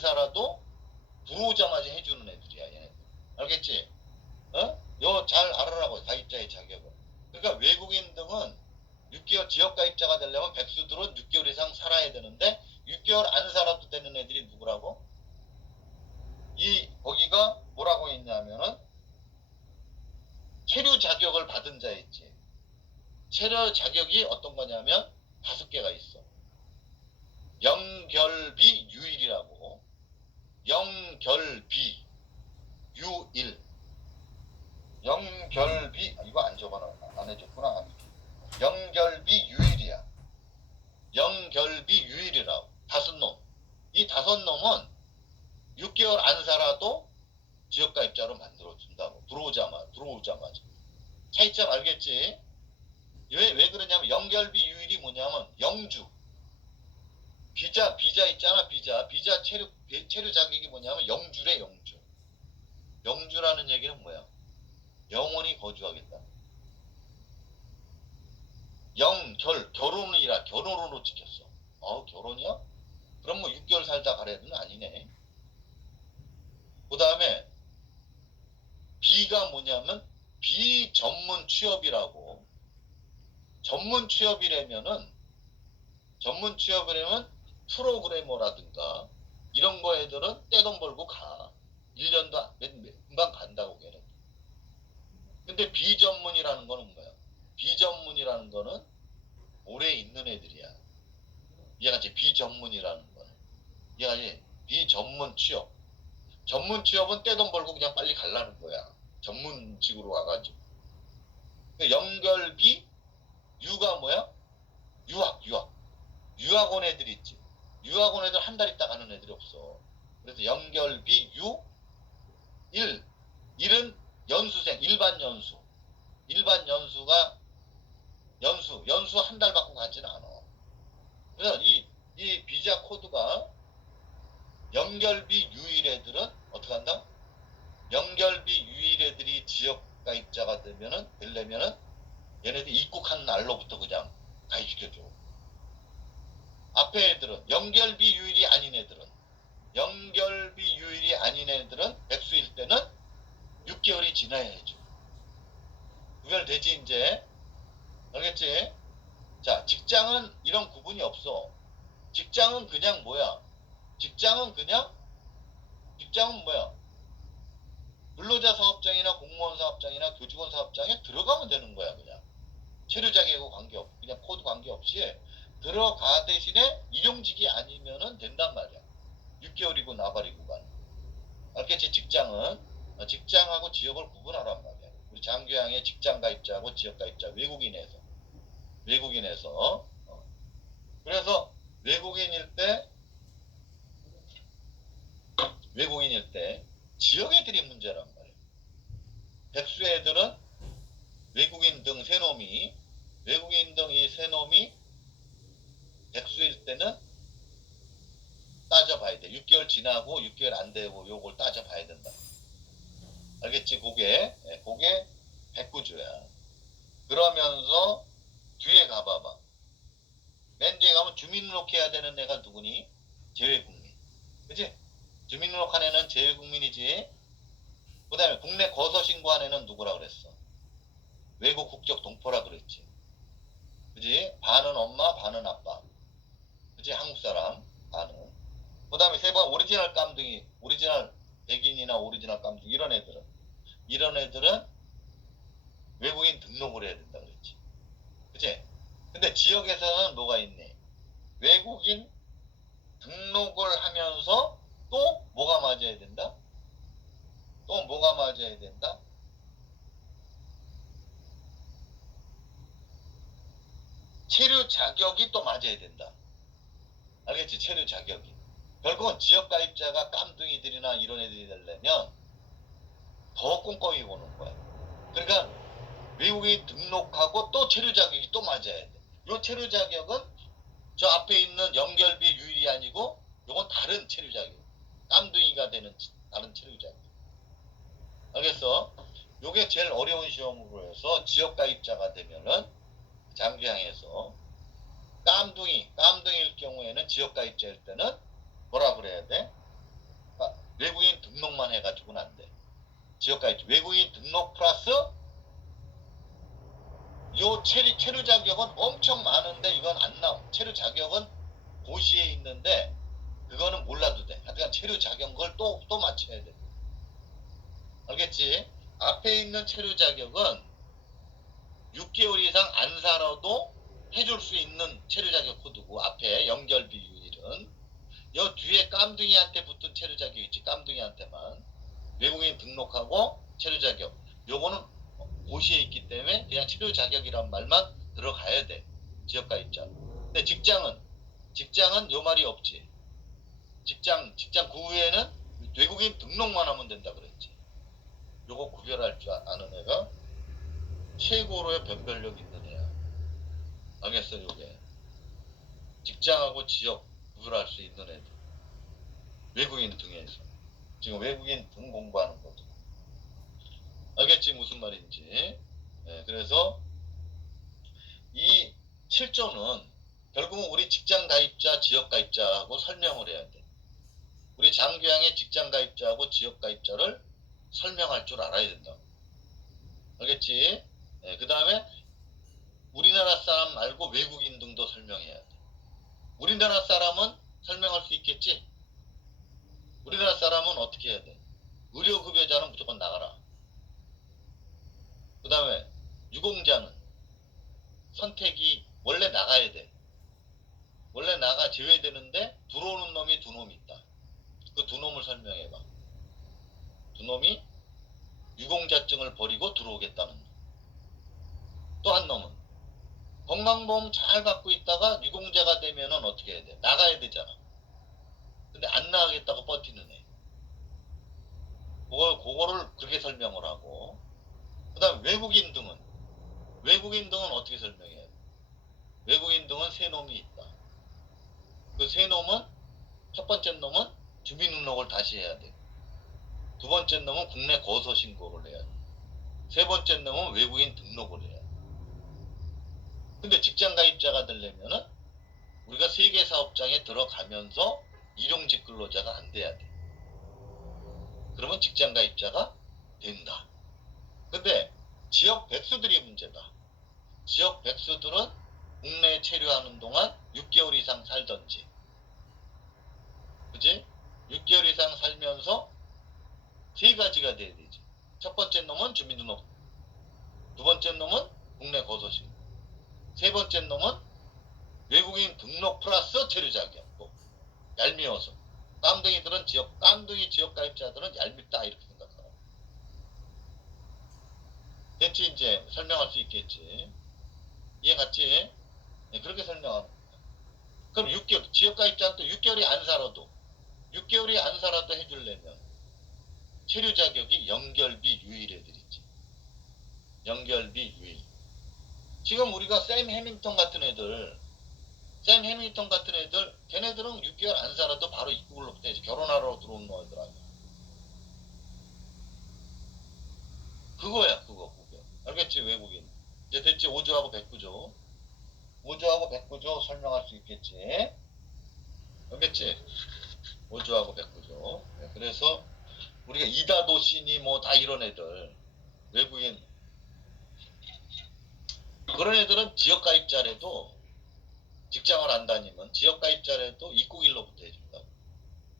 안 살아도 들어오자마자 해주는 애들이야, 얘네들. 알겠지? 요 잘 알아라고, 가입자의 자격을. 그러니까 외국인 등은 6개월 지역 가입자가 되려면 백수들은 6개월 이상 살아야 되는데 6개월 안 살아도 되는 애들이 누구라고? 거기가 뭐라고 했냐면은 체류 자격을 받은 자 있지. 체류 자격이 어떤 거냐면 5개가 있어. 영결비 유일이라고. 영결비 유일. 영결비 이거 안 적어놔. 안 해줬구나. 영결비 유일이야. 영결비 유일이라고. 5놈. 이 5놈은 6개월 안 살아도 지역가입자로 만들어준다고. 들어오자마자. 차이점 알겠지? 왜 그러냐면 영결비 유일이 뭐냐면 영주. 비자 있잖아. 비자 체류 자격이 뭐냐면 영주래, 영주. 영주라는 얘기는 뭐야? 영원히 거주하겠다. 결혼이라 결혼으로 찍혔어. 결혼이야? 그럼 뭐 6개월 살다 가래는 아니네. 그 다음에 B가 뭐냐면 비전문 취업이라고. 전문 취업이라면 프로그래머라든가 이런 거 애들은 떼돈 벌고 가. 1년도 금방 간다고 걔는. 근데 비전문이라는 거는 뭐야? 비전문이라는 거는 오래 있는 애들이야. 이해가지? 비전문이라는 거는. 이해가지? 비전문 취업. 전문 취업은 떼돈 벌고 그냥 빨리 가려는 거야. 전문직으로 와가지고. 연결비, 유가 뭐야? 유학. 유학원 애들 있지. 유학원 애들 한 달 있다 가는 애들이 없어. 그래서 연결비, 일은 연수생, 일반 연수. 일반 연수가 연수 한 달 받고 가지는 않아. 그래서 이 비자 코드가 연결비 유일 애들은 어떻게 한다? 연결비 유일 애들이 지역 가입자가 되려면은 얘네들 입국한 날로부터 그냥 가입시켜줘. 앞에 애들은 연결비 유일이 아닌 애들은 백수일 때는 6개월이 지나야 해줘. 구별되지 이제? 알겠지? 자, 직장은 이런 구분이 없어. 직장은 그냥 뭐야? 직장은 뭐야? 근로자 사업장이나 공무원 사업장이나 교직원 사업장에 들어가면 되는 거야, 그냥. 체류 자격하고 관계없이, 그냥 코드 관계없이 들어가 대신에 일용직이 아니면은 된단 말이야. 6개월이고 나발이고 간. 알겠지? 직장하고 지역을 구분하란 말이야. 우리 장교양의 직장 가입자하고 지역 가입자, 외국인에서. 그래서 외국인일 때 지역 애들이 문제란 말이야. 백수 애들은 외국인 등 이 세 놈이 백수일 때는 따져봐야 돼. 6개월 지나고 6개월 안 되고 요걸 따져봐야 된다. 알겠지? 그게 백구주야. 그러면서 뒤에 가봐봐. 맨 뒤에 가면 주민등록 해야 되는 애가 누구니? 재외국민. 그치? 주민등록한 애는 재외국민이지. 그 다음에 국내 거서신고한 애는 누구라 그랬어? 외국 국적 동포라 그랬지. 그치? 반은 엄마, 반은 아빠. 그치? 한국 사람, 반은. 그 다음에 세 번 오리지널 깜둥이, 오리지널 백인이나 오리지널 깜둥이, 이런 애들은 외국인 등록을 해야 된다 그랬지. 그치? 근데 지역에서는 뭐가 있니? 외국인 등록을 하면서 또 뭐가 맞아야 된다? 체류 자격이 또 맞아야 된다. 알겠지? 체류 자격이. 결국은 지역 가입자가 깜둥이들이나 이런 애들이 되려면 더 꼼꼼히 보는 거야. 그러니까 외국인 등록하고 또 체류 자격이 또 맞아야 돼. 요 체류 자격은 저 앞에 있는 연결비 유일이 아니고 요건 다른 체류 자격. 깜둥이가 되는 다른 체류 자격. 알겠어? 요게 제일 어려운 시험으로 해서 지역 가입자가 되면은 장교양에서 깜둥이일 경우에는 지역 가입자일 때는 뭐라 그래야 돼? 외국인 등록만 해가지고는 안 돼. 지역가입자 외국인 등록 플러스 요 체류 자격은 엄청 많은데 이건 안 나와. 체류 자격은 고시에 있는데 그거는 몰라도 돼. 하여튼 체류 자격을 또 맞춰야 돼. 알겠지? 앞에 있는 체류 자격은 6개월 이상 안 살아도 해줄 수 있는 체류 자격 코드고, 앞에 연결 비율은 요 뒤에 깜둥이한테 붙은 체류 자격 있지. 깜둥이한테만 외국인 등록하고 체류 자격, 요거는 고시에 있기 때문에 그냥 체류 자격이란 말만 들어가야 돼. 지역가 입장. 근데 직장은 요 말이 없지. 직장 그 후에는 외국인 등록만 하면 된다 그랬지. 요거 구별할 줄 아는 애가 최고로의 변별력 있는 애야. 알겠어? 요게 직장하고 지역 구별할 수 있는 애들, 외국인 등에서 지금 외국인 등 공부하는 거죠. 알겠지? 무슨 말인지. 네, 그래서 이 7조는 결국은 우리 직장 가입자, 지역 가입자하고 설명을 해야 돼. 우리 장교양의 직장 가입자하고 지역 가입자를 설명할 줄 알아야 된다. 알겠지? 네, 그 다음에 우리나라 사람 말고 외국인 등도 설명해야 돼. 우리나라 사람은 설명할 수 있겠지? 우리나라 사람은 어떻게 해야 돼? 의료급여자는 무조건 나가라. 그 다음에 유공자는 선택이 원래 나가야 돼. 원래 나가 제외되는데 들어오는 놈이 두 놈이 있다. 그 두 놈을 설명해봐. 두 놈이 유공자증을 버리고 들어오겠다는 놈. 또 한 놈은 건강보험 잘 받고 있다가 유공자가 되면은 어떻게 해야 돼? 나가야 되잖아. 근데 안 나가겠다고 버티는 애. 그거를 그렇게 설명을 하고, 그 다음 외국인 등은 어떻게 설명해야 돼? 외국인 등은 세 놈이 있다. 그 세 놈은, 첫 번째 놈은 주민등록을 다시 해야 돼. 두 번째 놈은 국내 거소 신고를 해야 돼. 세 번째 놈은 외국인 등록을 해야 돼. 근데 직장 가입자가 되려면은 우리가 세계 사업장에 들어가면서 일용직 근로자가 안 돼야 돼. 그러면 직장 가입자가 된다. 근데 지역 백수들이 문제다. 지역 백수들은 국내에 체류하는 동안 6개월 이상 살던지, 그지? 6개월 이상 살면서 세 가지가 돼야 되지. 첫 번째 놈은 주민등록, 두 번째 놈은 국내 거소신고, 세 번째 놈은 외국인 등록 플러스 체류 자격. 얄미워서 깜둥이 지역 가입자들은 얄밉다 이렇게 생각하라. 됐지? 이제 설명할 수 있겠지. 이해 갔지? 네, 그렇게 설명하는 거야. 그럼 6개월 지역 가입자는 또 6개월이 안 살아도 해주려면 체류 자격이 연결비 유일 애들 있지. 연결비 유일. 지금 우리가 샘 해밍턴 같은 애들, 걔네들은 6개월 안 살아도 바로 입국으로부터 이제 결혼하러 들어온 놈들 아니야. 그거야, 그거. 알겠지? 외국인. 이제 됐지? 5조하고 109조. 5조하고 109조 설명할 수 있겠지? 알겠지? 5조하고 109조. 네, 그래서 우리가 이다도시니 뭐 다 이런 애들, 외국인, 그런 애들은 지역 가입자래도, 직장을 안 다니면 지역 가입자래도 입국일로부터 해준다.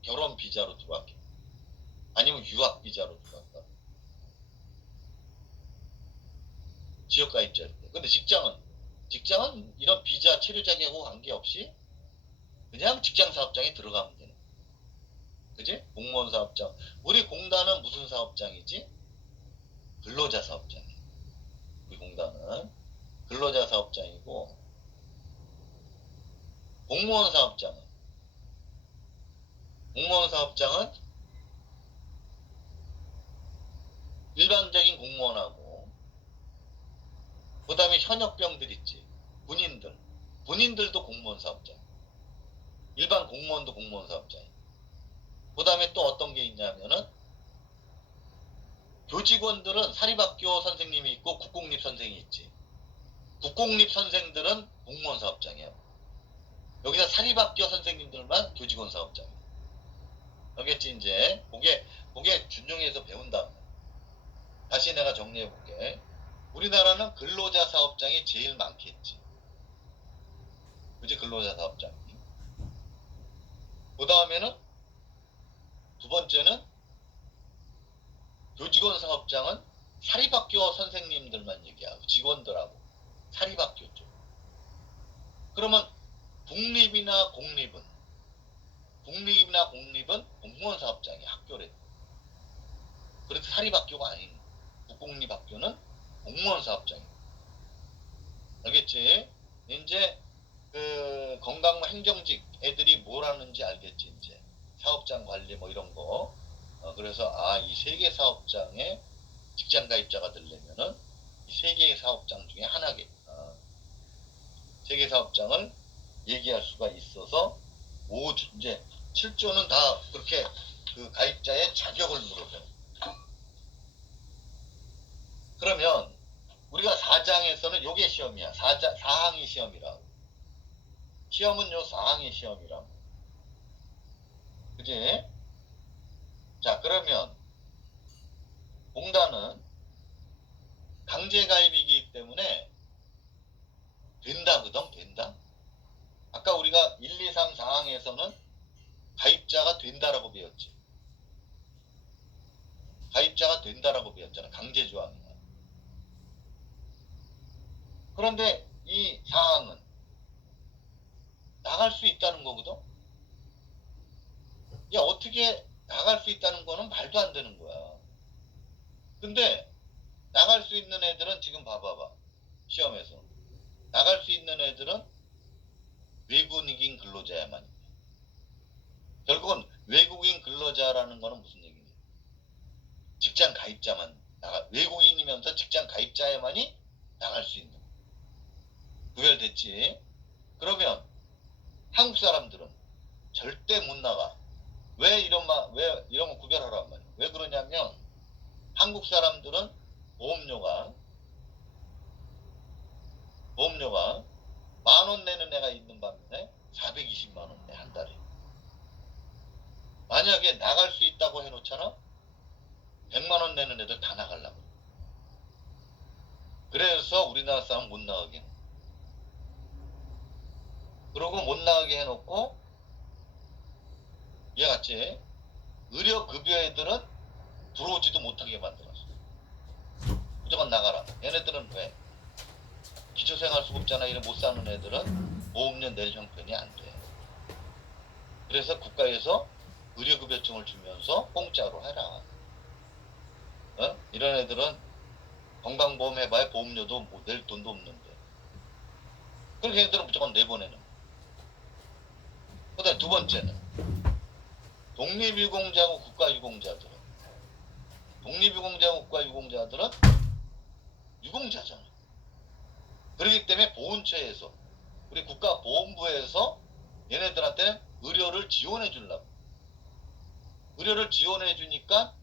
결혼 비자로 들어왔게, 아니면 유학 비자로 들어왔다. 지역 가입자일 때. 근데 직장은 이런 비자 체류 자격하고 관계없이 그냥 직장 사업장에 들어가면 되는 거야. 그지? 공무원 사업장. 우리 공단은 무슨 사업장이지? 근로자 사업장이야. 우리 공단은 근로자 사업장이고, 공무원 사업장은 일반적인 공무원하고, 그 다음에 현역병들 있지. 군인들도 공무원 사업장. 일반 공무원도 공무원 사업장. 그 다음에 또 어떤 게 있냐면은, 교직원들은 사립학교 선생님이 있고 국공립 선생이 있지. 국공립 선생들은 공무원 사업장이야. 여기서 사립학교 선생님들만 교직원 사업장이야. 알겠지 이제? 그게 준용해서 배운다. 다시 내가 정리해 볼게. 우리나라는 근로자 사업장이 제일 많겠지. 그지? 근로자 사업장이. 그 다음에는 두 번째는 교직원 사업장은 사립학교 선생님들만 얘기하고 직원들하고 사립학교 쪽. 그러면 국립이나 공립은 공무원 사업장이 학교래. 그래도 사립학교가 아닌 국공립학교는 공무원 사업장이. 알겠지? 이제 그 건강 행정직 애들이 뭘 하는지 알겠지 이제. 사업장 관리 뭐 이런 거. 그래서 이 세 개 사업장에 직장 가입자가 되려면은 이 세 개의 사업장 중에 하나겠다. 세 개 사업장을 얘기할 수가 있어서 이제 7조는 다 그렇게 그 가입자의 자격을 물어요. 그러면 우리가 4장에서는 요게 시험이야. 4항이 시험이라고. 시험은 요 4항이 시험이라고. 그지? 자, 그러면 공단은 강제 가입이기 때문에 된다거든, 된다. 아까 우리가 1, 2, 3, 4항에서는 가입자가 된다라고 배웠지. 가입자가 된다라고 배웠잖아. 강제 조항이야. 그런데 이 4항은 나갈 수 있다는 거거든. 야, 어떻게 나갈 수 있다는 거는 말도 안 되는 거야. 근데 나갈 수 있는 애들은 지금 봐봐봐. 시험에서. 나갈 수 있는 애들은 외국인 근로자야만. 결국은 외국인 근로자라는 거는 무슨 얘기냐. 직장 가입자만 외국인이면서 직장 가입자야만이 나갈 수 있는. 구별됐지? 그러면 한국 사람들은 절대 못 나가. 왜 이런 거 구별하란 말이야. 왜 그러냐면 한국 사람들은 보험료가 10,000원 내는 애가 있는 반면에 420만 원 내, 한 달에. 만약에 나갈 수 있다고 해놓잖아? 100만 원 내는 애들 다 나가려고. 그래서 우리나라 사람 못 나가게 해. 그러고 못 나가게 해놓고, 얘같이 의료급여 애들은 들어오지도 못하게 만들었어. 무조건 나가라. 얘네들은 왜? 기초생활수급자나 이런 못 사는 애들은 보험료 낼 형편이 안 돼. 그래서 국가에서 의료급여증을 주면서 공짜로 해라. 이런 애들은 건강보험 해봐야 보험료도 낼 돈도 없는데. 그렇게 애들은 무조건 내보내는. 그 다음에 두 번째는 독립유공자하고 국가유공자들은 유공자잖아. 그렇기 때문에 보훈처에서 우리 국가보훈부에서 얘네들한테는 의료를 지원해 주려고. 의료를 지원해 주니까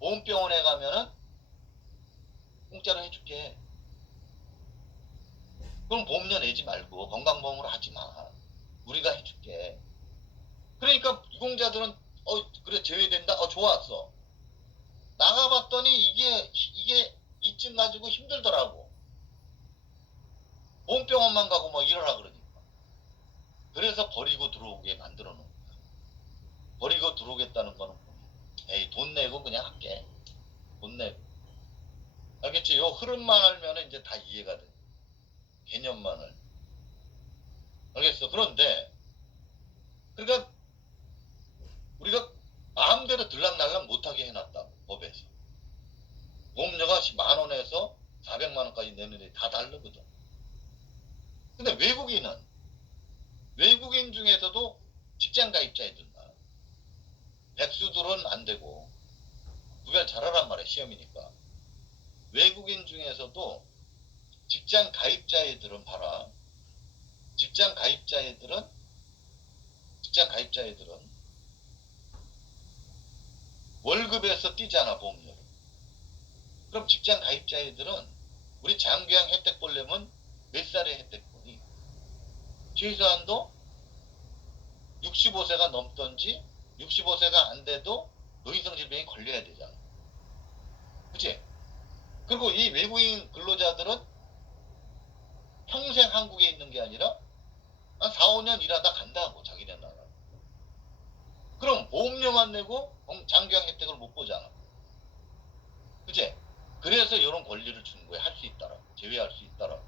보훈병원에 가면은 공짜로 해줄게. 그럼 보험료 내지 말고 건강보험으로 하지 마. 우리가 해줄게. 그러니까 유공자들은 그래 제외된다. 좋았어. 나가봤더니 이게 이쯤 가지고 힘들더라고. 보험병원만 가고 뭐 이러라 그러니까. 그래서 버리고 들어오게 만들어 놓은 거야. 버리고 들어오겠다는 거는 에이 돈 내고 그냥 할게. 돈 내고. 알겠지? 요 흐름만 알면 이제 다 이해가 돼. 개념만을. 알겠어? 그런데 그러니까 우리가 마음대로 들락날락 못하게 해놨다. 법에서. 보험료가 10,000원에서 400만원까지 내는 애 다 다르거든. 근데 외국인 중에서도 직장 가입자애들만 백수들은 안 되고 구별 잘하란 말이야. 시험이니까. 외국인 중에서도 직장 가입자애들은 봐라. 직장 가입자애들은 월급에서 띄잖아, 보험료를. 그럼 직장 가입자애들은 우리 장기양 혜택 보려면 몇 살의 혜택 보니? 최소한도 65세가 넘던지 65세가 안 돼도 노인성 질병이 걸려야 되잖아. 그치? 그리고 이 외국인 근로자들은 평생 한국에 있는 게 아니라 한 4, 5년 일하다 간다고, 자기네 나라. 그럼 보험료만 내고 장기형 혜택을 못 보잖아. 그치? 그래서 이런 권리를 주는 거야. 할 수 있다라. 제외할 수 있다라.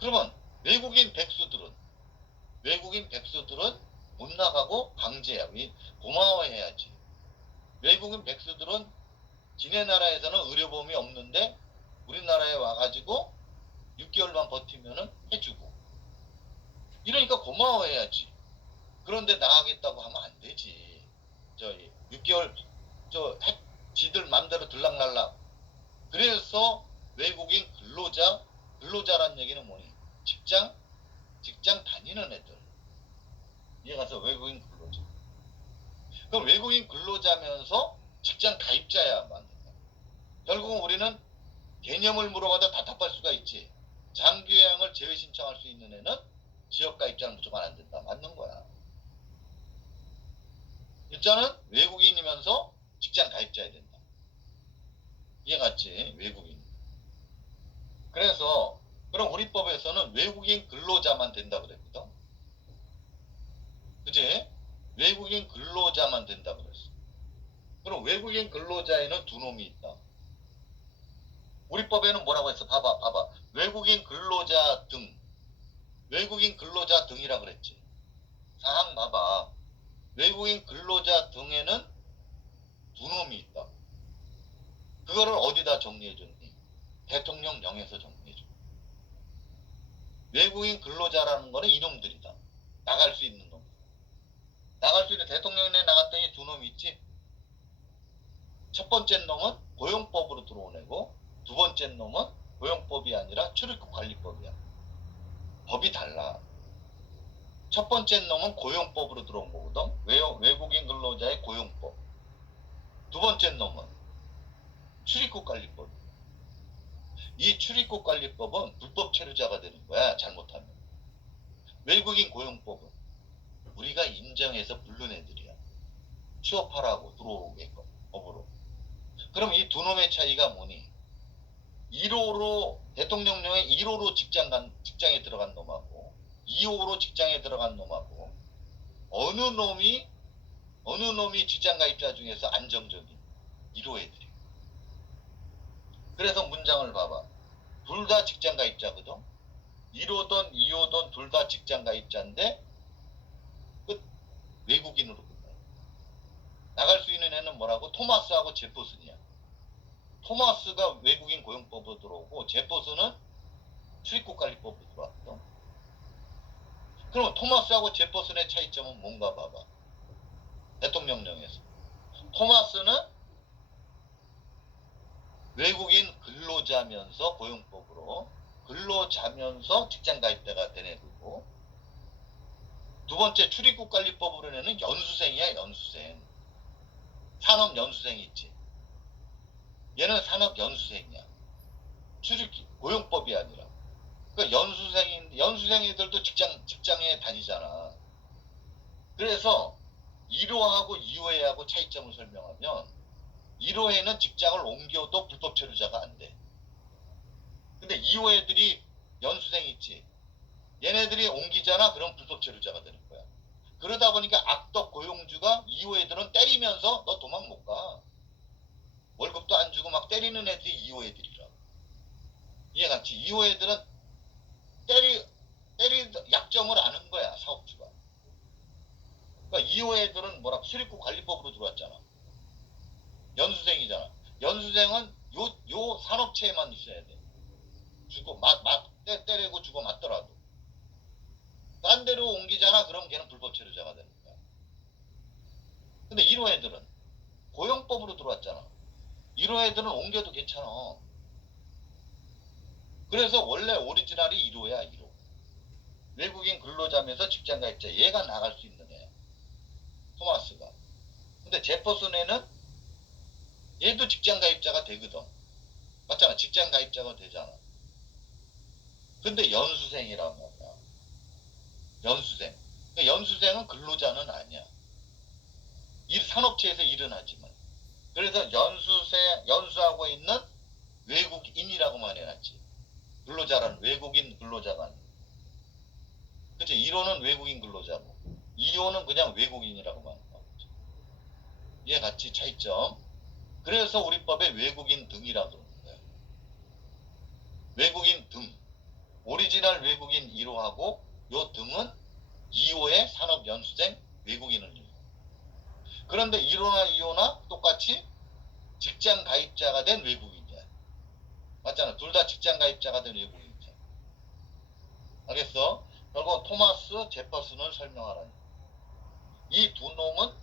그러면 외국인 백수들은 못 나가고 강제야. 고마워해야지. 외국인 백수들은 지네 나라에서는 의료보험이 없는데 우리나라에 와가지고 6개월만 버티면은 해주고. 이러니까 고마워해야지. 그런데 나가겠다고 하면 안 되지. 6개월 지들 맘대로 들락날락. 그래서 외국인 근로자란 얘기는 뭐니? 직장 다니는 애들. 이해 가서 외국인 근로자. 그럼 외국인 근로자면서 직장 가입자야만. 결국은 우리는 개념을 물어봐도 답답할 수가 있지. 장기요양을 제외 신청할 수 있는 애는 지역 가입자는 무조건 안 된다. 맞는 거야. 일단은 외국인이면서 직장 가입자야 된다. 이해 갔지? 외국인. 그래서 그럼 우리 법에서는 외국인 근로자만 된다 그랬거든. 그지? 외국인 근로자만 된다 그랬어. 그럼 외국인 근로자에는 두 놈이 있다. 우리 법에는 뭐라고 했어? 봐봐. 외국인 근로자 등이라 그랬지. 사항 봐봐. 외국인 근로자 등에는 두 놈이 있다. 그거를 어디다 정리해줬니? 대통령령에서 정리해줘. 외국인 근로자라는 거는 이놈들이다. 나갈 수 있는 놈. 나갈 수 있는 대통령에 나갔더니 두 놈이 있지. 첫 번째 놈은 고용법으로 들어온 애고, 두 번째 놈은 고용법이 아니라 출입국 관리법이야. 법이 달라. 첫 번째 놈은 고용법으로 들어온 거거든. 외국인 근로자의 고용법. 두 번째 놈은 출입국 관리법. 이 출입국 관리법은 불법 체류자가 되는 거야, 잘못하면. 외국인 고용법은 우리가 인정해서 부른 애들이야. 취업하라고 들어오게끔 법으로. 그럼 이 두 놈의 차이가 뭐니? 1호로 대통령령에 1호로 직장에 들어간 놈하고 2호로 직장에 들어간 놈하고 어느 놈이 직장 가입자 중에서 안정적인 1호 애들이. 그래서 문장을 봐봐. 둘 다 직장 가입자거든. 1호든 2호든 둘 다 직장 가입자인데 끝. 외국인으로 끝나요. 나갈 수 있는 애는 뭐라고? 토마스하고 제퍼슨이야. 토마스가 외국인 고용법으로 들어오고 제퍼슨은 출입국관리법으로 들어왔거든. 그럼 토마스하고 제퍼슨의 차이점은 뭔가 봐봐. 대통령령에서. 토마스는 외국인 근로자면서 고용법으로 근로자면서 직장 가입자가 된 애고, 두 번째 출입국관리법으로는 연수생이야. 연수생. 산업연수생이 있지. 얘는 산업연수생이야. 고용법이 아니라. 그러니까 연수생이들도 직장에 다니잖아. 그래서 1호하고 2호하고 차이점을 설명하면 1호에는 직장을 옮겨도 불법 체류자가 안 돼. 근데 2호 애들이 연수생 있지. 얘네들이 옮기잖아. 그럼 불법 체류자가 되는 거야. 그러다 보니까 악덕 고용주가 2호 애들은 때리면서 너 도망 못 가. 월급도 안 주고 막 때리는 애들이 2호 애들이라. 이해갔지? 2호 애들은 약점을 아는 거야, 사업주가. 그러니까 2호 애들은 출입국 관리법으로 들어왔잖아. 연수생이잖아. 연수생은 요 산업체에만 있어야 돼. 주고 때리고 주고 맞더라도. 딴 데로 옮기잖아. 그럼 걔는 불법 체류자가 되는 거야. 근데 1호 애들은 고용법으로 들어왔잖아. 1호 애들은 옮겨도 괜찮아. 그래서 원래 오리지널이 1호야. 1호. 외국인 근로자면서 직장 가입자. 얘가 나갈 수 있는 애야. 토마스가. 근데 제퍼슨에는 얘도 직장 가입자가 되거든. 맞잖아. 직장 가입자가 되잖아. 근데 연수생이란 말이야. 연수생. 연수생은 근로자는 아니야. 업체에서 일은 하지만. 그래서 연수하고 있는 외국인이라고만 해놨지. 근로자란 외국인 근로자가 아니고. 그치? 1호는 외국인 근로자고 2호는 그냥 외국인이라고만 하고. 이해 같이 차이점. 그래서 우리 법에 외국인 등이라고 그러는 거야. 외국인 등. 오리지널 외국인 1호하고 요 등은 2호의 산업연수생 외국인을 얘기해. 그런데 1호나 2호나 똑같이 직장 가입자가 된 외국인이야. 맞잖아. 둘 다 직장 가입자가 된 외국인이야. 알겠어? 그리고 토마스 제퍼슨을 설명하라니. 이 두 놈은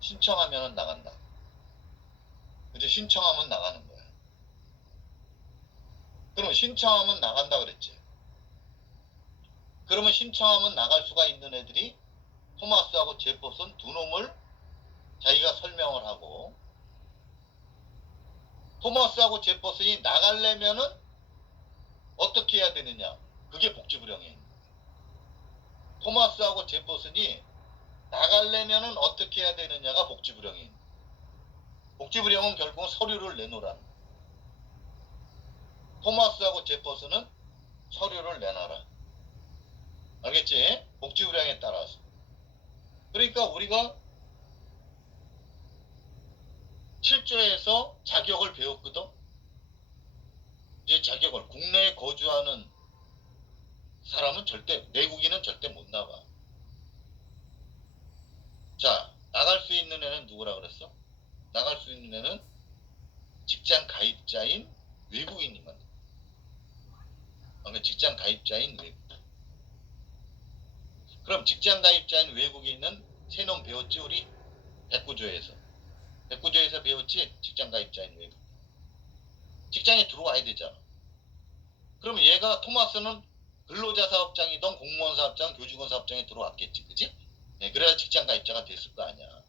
신청하면 나간다. 그치? 신청하면 나가는 거야. 그럼 신청하면 나간다 그랬지. 그러면 신청하면 나갈 수가 있는 애들이 토마스하고 제퍼슨 두 놈을 자기가 설명을 하고, 토마스하고 제퍼슨이 나가려면은 어떻게 해야 되느냐? 그게 복지부령이에요. 토마스하고 제퍼슨이 나가려면은 어떻게 해야 되느냐가 복지부령이에요. 복지부령은 결국은 서류를 내놓으라는 거예요. 토마스하고 제퍼슨은 서류를 내놔라. 알겠지? 복지부령에 따라서. 그러니까 우리가 7조에서 자격을 배웠거든. 이제 자격을 국내에 거주하는 사람은 절대, 외국인은 절대 못 나가. 자, 나갈 수 있는 애는 누구라 그랬어? 나갈 수 있는 애는 직장 가입자인 외국인이만. 그러니까 직장 가입자인 외국인. 그럼 직장 가입자인 외국인은 세 놈 배웠지 우리? 109조에서. 109조에서 배웠지? 직장 가입자인 외국인. 직장에 들어와야 되잖아. 그럼 얘가 토마스는 근로자 사업장이든 공무원 사업장, 교직원 사업장에 들어왔겠지, 그지? 네, 그래야 직장 가입자가 됐을 거 아니야.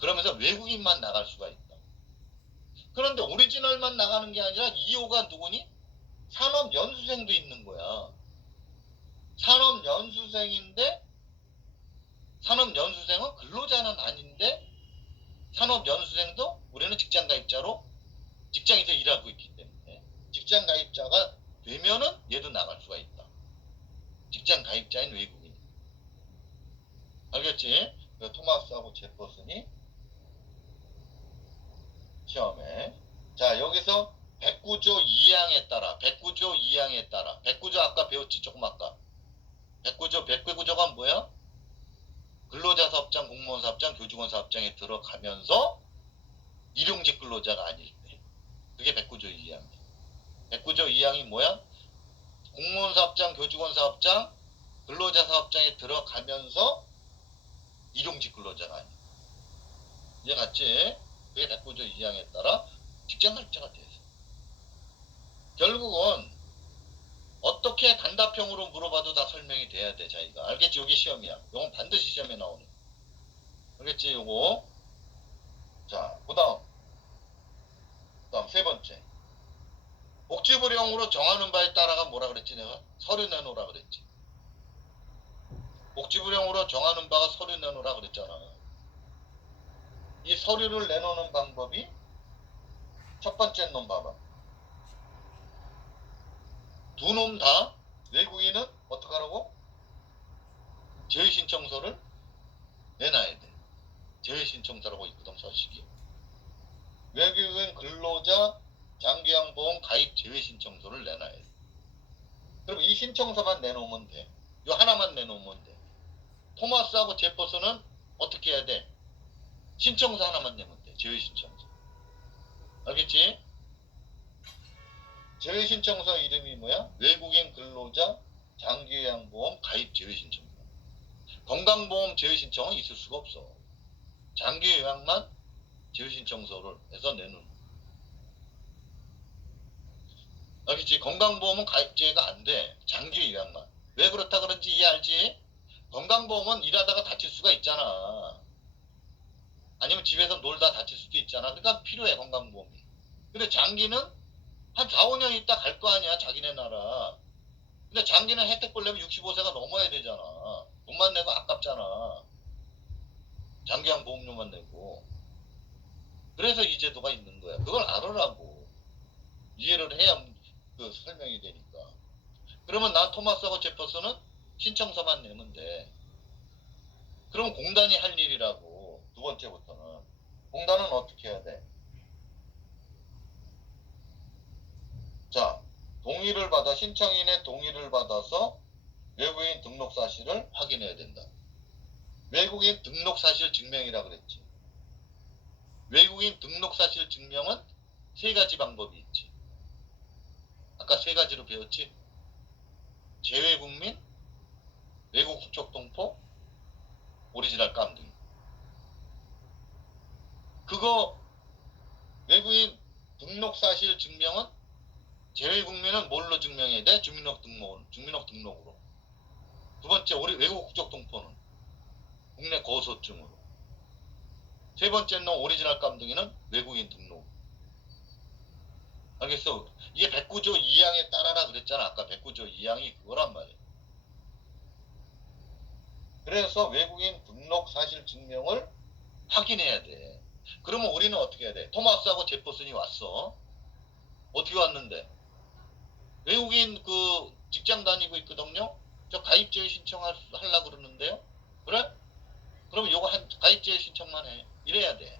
그러면서 외국인만 나갈 수가 있다. 그런데 오리지널만 나가는 게 아니라 2호가 누구니? 산업연수생도 있는 거야. 산업연수생인데, 산업연수생은 근로자는 아닌데, 산업연수생도 우리는 직장 가입자로 직장에서 일하고 있기 때문에 직장 가입자가 되면은 얘도 나갈 수가 있다. 직장 가입자인 외국인. 알겠지? 토마스하고 제퍼슨이 시험에. 자, 여기서 109조 2항에 따라, 109조 2항에 따라, 109조 아까 배웠지, 조금 아까. 109조가 뭐야? 근로자 사업장, 공무원 사업장, 교직원 사업장에 들어가면서 일용직 근로자가 아닐 때. 그게 109조 2항이야. 109조 2항이 뭐야? 공무원 사업장, 교직원 사업장, 근로자 사업장에 들어가면서 일용직 근로자가 아니야. 이해 갔지? 그게 109조 2항에 따라 직장 가입자가 돼서. 결국은 어떻게 단답형으로 물어봐도 다 설명이 돼야 돼, 자기가. 알겠지? 여기 시험이야. 이건 반드시 시험에 나오네. 알겠지? 요거. 자, 그 다음 세 번째. 복지부령으로 정하는 바에 따라가 뭐라 그랬지, 내가? 서류 내놓으라 그랬지. 복지부령으로 정하는 바가 서류 내놓으라 그랬잖아. 이 서류를 내놓는 방법이 첫 번째 놈 봐봐. 두 놈 다 외국인은 어떡하라고? 제외신청서를 내놔야 돼. 제외신청서라고 있거든, 서식이. 외국인 근로자 장기양보험 가입 제외신청서를 내놔야 돼. 그럼 이 신청서만 내놓으면 돼. 이 하나만 내놓으면 돼. 토마스하고 제퍼슨은 어떻게 해야 돼? 신청서 하나만 내면 돼. 제외신청서. 알겠지? 제외신청서 이름이 뭐야? 외국인 근로자 장기요양보험 가입 제외신청서. 건강보험 제외신청은 있을 수가 없어. 장기요양만 제외신청서를 해서 내는. 알겠지? 건강보험은 가입제가 안 돼. 장기요양만. 왜 그렇다 그런지 이해 알지? 건강보험은 일하다가 다칠 수가 있잖아. 아니면 집에서 놀다 다칠 수도 있잖아. 그러니까 필요해, 건강보험이. 근데 장기는 한 4, 5년 있다 갈 거 아니야, 자기네 나라. 근데 장기는 혜택 보려면 65세가 넘어야 되잖아. 돈만 내고 아깝잖아. 보험료만 내고. 그래서 이 제도가 있는 거야. 그걸 알으라고. 이해를 해야 그 설명이 되니까. 그러면 난 토마스하고 제퍼슨은 신청서만 내면 돼. 그럼 공단이 할 일이라고. 두 번째부터는. 공단은 어떻게 해야 돼? 자, 신청인의 동의를 받아서 외국인 등록 사실을 확인해야 된다. 외국인 등록 사실 증명이라 그랬지. 외국인 등록 사실 증명은 세 가지 방법이 있지. 아까 세 가지로 배웠지? 재외국민, 외국 국적 동포, 오리지널 깜둥이. 그거 외국인 등록 사실 증명은 재외국민은 뭘로 증명해야 돼? 주민등록으로. 두 번째, 우리 외국 국적 동포는 국내 거소증으로. 세 번째는 오리지널 깜둥이는 외국인 등록. 알겠어? 이게 109조 2항에 따라라 그랬잖아. 아까 109조 2항이 그거란 말이야. 그래서 외국인 등록 사실 증명을 확인해야 돼. 그러면 우리는 어떻게 해야 돼? 토마스하고 제퍼슨이 왔어. 어떻게 왔는데? 외국인 그 직장 다니고 있거든요. 저 가입제외 신청하려고 그러는데요. 그래? 그러면 요거 가입제외 신청만 해. 이래야 돼.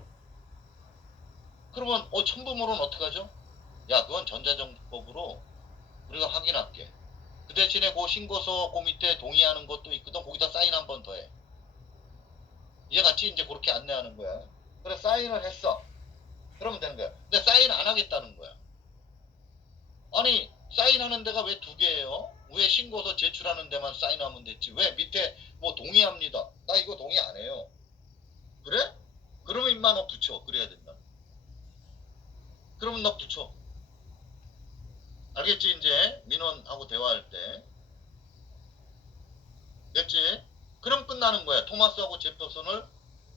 그러면 첨부물은 어떡하죠? 야, 그건 전자정보법으로 우리가 확인할게. 그 대신에 그 신고서 그 밑에 동의하는 것도 있거든. 거기다 사인 한 번 더 해. 이해같이 이제 그렇게 안내하는 거야. 그래, 사인을 했어. 그러면 되는 거야. 근데 사인 안 하겠다는 거야. 아니, 사인하는 데가 왜 두 개예요? 왜 신고서 제출하는 데만 사인하면 됐지? 왜 밑에 뭐 동의합니다. 나 이거 동의 안 해요. 그래? 그러면 임마 너 붙여. 그래야 된다. 그러면 너 붙여. 알겠지? 이제 민원하고 대화할 때. 됐지? 그럼 끝나는 거야. 토마스하고 제퍼슨을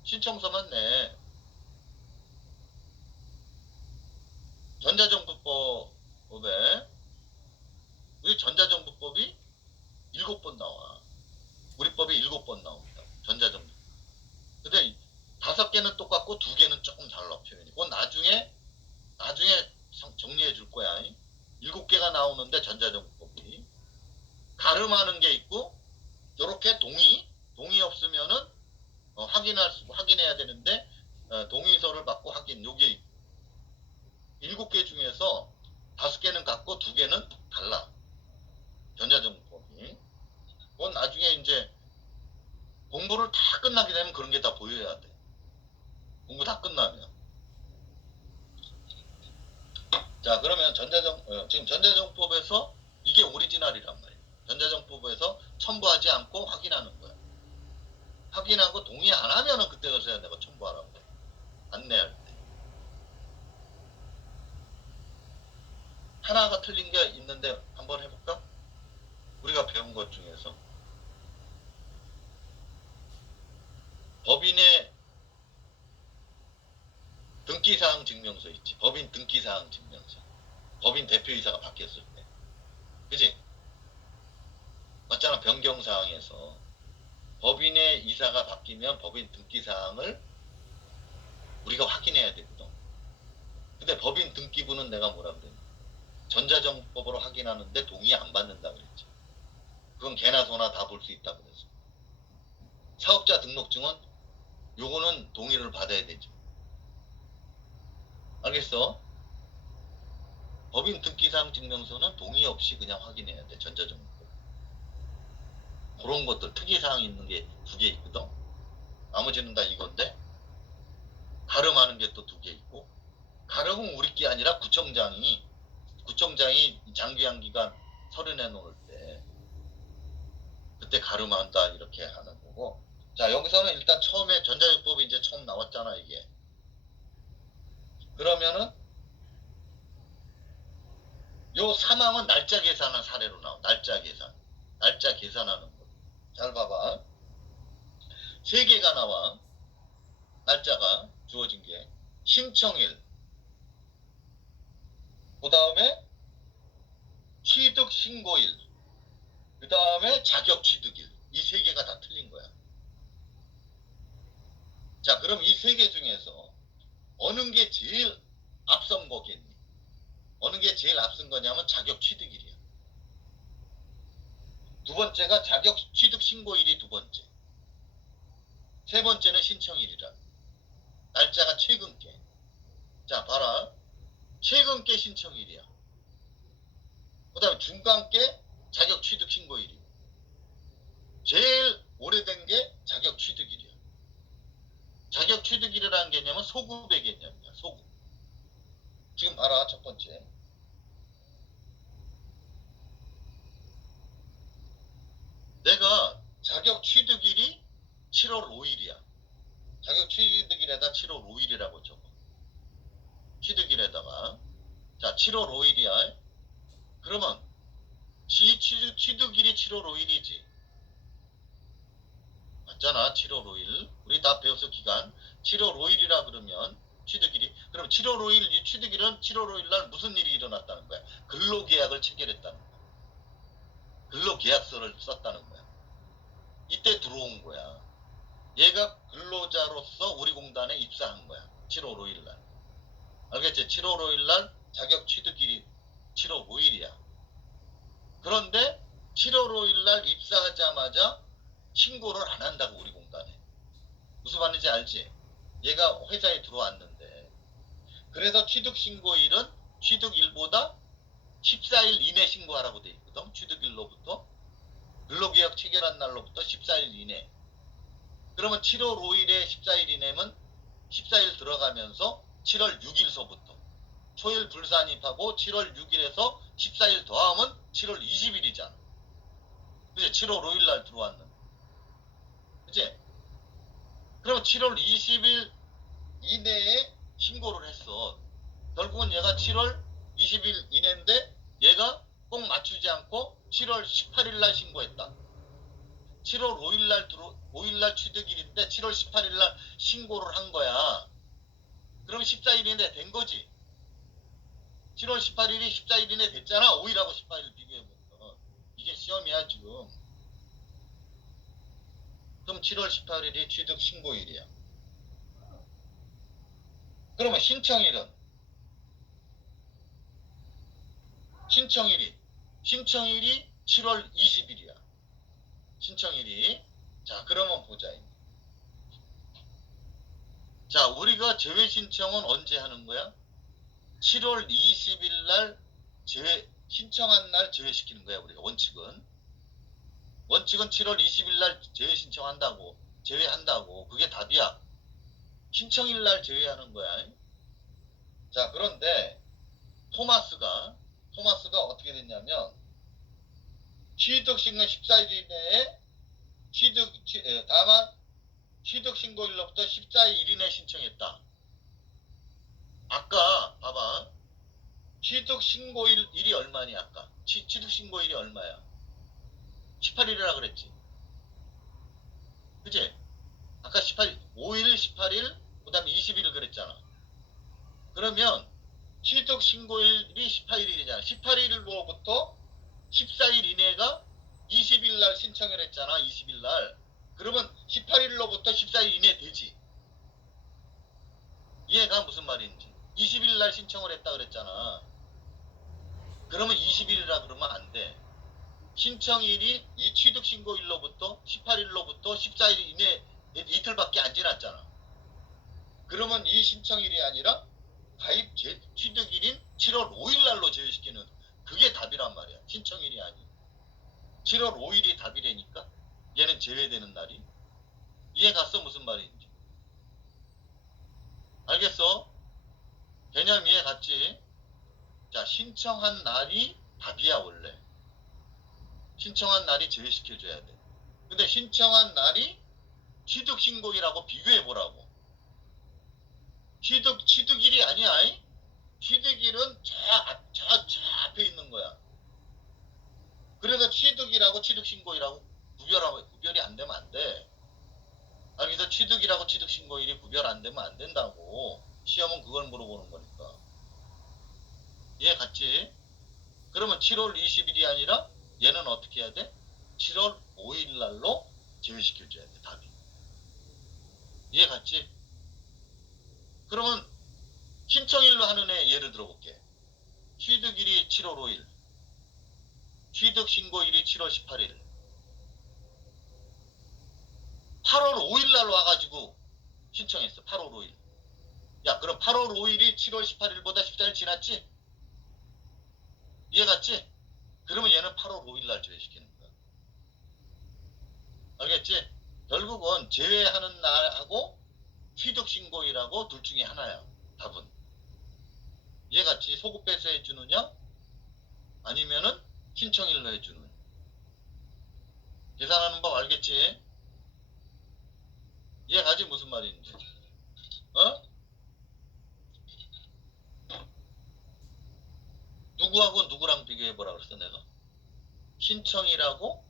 신청서만 내. 전자정부법에 우리 전자정부법이 7번 나와. 우리 법이 7번 나옵니다. 전자정부. 근데 5개는 똑같고 2개는 조금 달라 표현이. 그건 나중에 정리해 줄 거야. 7개가 나오는데 전자정부법이 가름하는 게 있고 요렇게 동의 없으면은 확인해야 되는데 동의서를 받고 확인 요게 있고 7개 중에서 5개는 같고 2개는 달라. 전자정부법이. 그건 나중에 이제 공부를 다 끝나게 되면 그런 게 다 보여야 돼. 공부 다 끝나면. 자, 그러면 지금 전자정법에서 이게 오리지널이란 말이야. 전자정법에서 첨부하지 않고 확인하는 거야. 확인하고 동의 안 하면은 그때 가서야 내가 첨부하라고 해. 안내할 때. 하나가 틀린 게 있는데 한번 해볼까? 우리가 배운 것 중에서 법인의 등기사항 증명서 있지. 법인 등기사항 증명서. 법인 대표이사가 바뀌었을 때. 그지? 맞잖아. 변경사항에서. 법인의 이사가 바뀌면 법인 등기사항을 우리가 확인해야 되거든. 근데 법인 등기부는 내가 뭐라 그랬냐. 전자정법으로 확인하는데 동의 안 받는다 그랬지. 그건 개나 소나 다 볼 수 있다 그랬어. 사업자 등록증은 요거는 동의를 받아야 되죠. 알겠어? 법인 등기사항 증명서는 동의 없이 그냥 확인해야 돼. 전자정법. 그런 것들 특이사항이 있는 게 2개 있거든. 나머지는 다 이건데 가름하는 게 또 2개 있고 가름은 우리 게 아니라 구청장이 장기한 기간 서류 내놓을 때 그때 가름한다 이렇게 하는 거고. 자, 여기서는 일단 처음에 전자정법이 이제 처음 나왔잖아 이게. 그러면은 요 사망은 날짜 계산한 사례로 나와. 날짜 계산하는 거. 잘 봐봐. 3개가 나와. 날짜가 주어진 게 신청일, 그 다음에 취득 신고일, 그 다음에 자격 취득일. 이 3개가 다 틀린 거야. 자, 자, 그럼 이 세 개 중에서 어느 게 제일 앞선 거겠니? 어느 게 제일 앞선 거냐면 자격 취득일이야. 두 번째가 자격 취득 신고일이 두 번째. 세 번째는 신청일이라. 날짜가 최근 게. 자, 봐라. 최근 게 신청일이야. 그 다음에 중간 게 자격 취득 신고일이고. 제일 오래된 게 자격 취득일이야. 자격 취득일이라는 개념은 소급의 개념이야. 소급. 지금 봐라. 첫 번째. 내가 자격 취득일이 7월 5일이야. 자격 취득일에다 7월 5일이라고 적어. 취득일에다가. 자, 7월 5일이야. 그러면 취득일이 7월 5일이지. 맞잖아. 7월 5일. 우리 다 배웠어, 기간. 7월 5일이라 그러면 취득일이. 그럼 7월 5일 이 취득일은 7월 5일 날 무슨 일이 일어났다는 거야? 근로계약을 체결했다는 거야. 근로계약서를 썼다는 거야. 이때 들어온 거야. 얘가 근로자로서 우리 공단에 입사한 거야. 7월 5일 날. 알겠지? 7월 5일 날 자격 취득일이 7월 5일이야. 그런데 7월 5일 날 입사하자마자 신고를 안 한다고, 우리 공단에. 무슨 말인지 알지? 얘가 회사에 들어왔는데. 그래서 취득신고일은 취득일보다 14일 이내 신고하라고 돼 있거든. 취득일로부터. 근로계약 체결한 날로부터 14일 이내. 그러면 7월 5일에 14일 이내면 14일 들어가면서 7월 6일서부터 초일 불산입하고 7월 6일에서 14일 더하면 7월 20일이잖아. 그치? 7월 5일 날 들어왔는데. 그치? 그럼 7월 20일 이내에 신고를 했어. 결국은 얘가 7월 20일 이내인데 얘가 꼭 맞추지 않고 7월 18일 날 신고했다. 7월 5일 날 취득일인데 7월 18일 날 신고를 한 거야. 그럼 14일 이내 된 거지. 7월 18일이 14일 이내 됐잖아. 5일하고 18일 비교해보면. 이게 시험이야, 지금. 그럼 7월 18일이 취득 신고일이야. 그러면 신청일은? 신청일이 7월 20일이야. 신청일이. 자, 그러면 보자. 자, 우리가 제외 신청은 언제 하는 거야? 7월 20일 날 신청한 날 제외시키는 거야, 우리가. 원칙은 7월 20일 날 제외 신청한다고, 제외한다고. 그게 답이야. 신청일 날 제외하는 거야. 자, 그런데 토마스가 어떻게 됐냐면, 취득신고 14일 이내에 다만 취득신고일로부터 14일 이내에 신청했다. 아까 봐봐. 취득신고일이 얼마니? 아까 취득신고일이 얼마야? 18일이라 그랬지. 그치? 아까 18일, 5일, 18일, 그 다음에 20일 그랬잖아. 그러면 취득신고일이 18일이잖아. 18일로부터 14일 이내가 20일 날 신청을 했잖아. 20일 날. 그러면 18일로부터 14일 이내 되지. 이해가 무슨 말인지. 20일 날 신청을 했다 그랬잖아. 그러면 20일이라 그러면 안 돼. 신청일이 이 취득신고일로부터 18일로부터 14일 이내 이틀밖에 안 지났잖아. 그러면 이 신청일이 아니라 가입 취득일인 7월 5일 날로 제외시키는, 그게 답이란 말이야. 신청일이 아니고. 7월 5일이 답이라니까. 얘는 제외되는 날이. 이해 갔어? 무슨 말인지. 알겠어? 개념 이해 갔지? 자, 신청한 날이 답이야, 원래. 신청한 날이 제외시켜줘야 돼. 근데 신청한 날이 취득신고일하고 비교해보라고. 취득일이 아니야. 취득일은 저 앞에 있는 거야. 그래서 취득일하고 취득신고일하고 구별이 안 되면 안 돼. 그래서 취득일하고 취득신고일이 구별 안 되면 안 된다고. 시험은 그걸 물어보는 거니까. 이해 갔지? 그러면 7월 20일이 아니라 얘는 어떻게 해야 돼? 7월 5일 날로 제외시켜줘야 돼, 답이. 이해 갔지? 그러면 신청일로 하는 애 예를 들어볼게. 취득일이 7월 5일, 취득 신고일이 7월 18일, 8월 5일 날 와가지고 신청했어. 8월 5일. 야, 그럼 8월 5일이 7월 18일보다 14일 지났지? 이해갔지? 그러면 얘는 8월 5일 날 제외시키는 거야. 알겠지? 결국은 제외하는 날하고 취득신고일하고 둘 중에 하나야. 답은. 이해갔지? 소급해서 해주느냐? 아니면은 신청일로 해주느냐? 계산하는 법 알겠지? 이해가지? 무슨 말인지. 어? 누구하고 누구랑 비교해보라 그랬어 내가? 신청이라고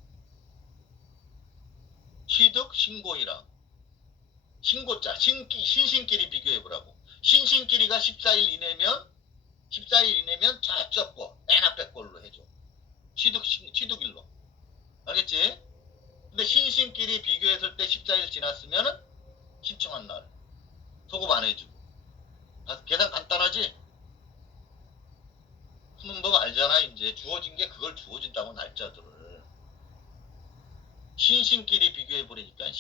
취득 신고이랑 신고자 신신끼리 비교해보라고. 신신끼리가 14일 이내면 저쪽 거 맨 앞에 걸로 해줘. 취득일로. 알겠지? 근데 신신끼리 비교했을 때 14일 지났으면은 신청한 날 소급 안 해주고. 계산 간단하지? 푸는 법 알잖아. 이제 주어진 게 그걸 주어진다고 날짜들을 신신끼리 비교해버리니까.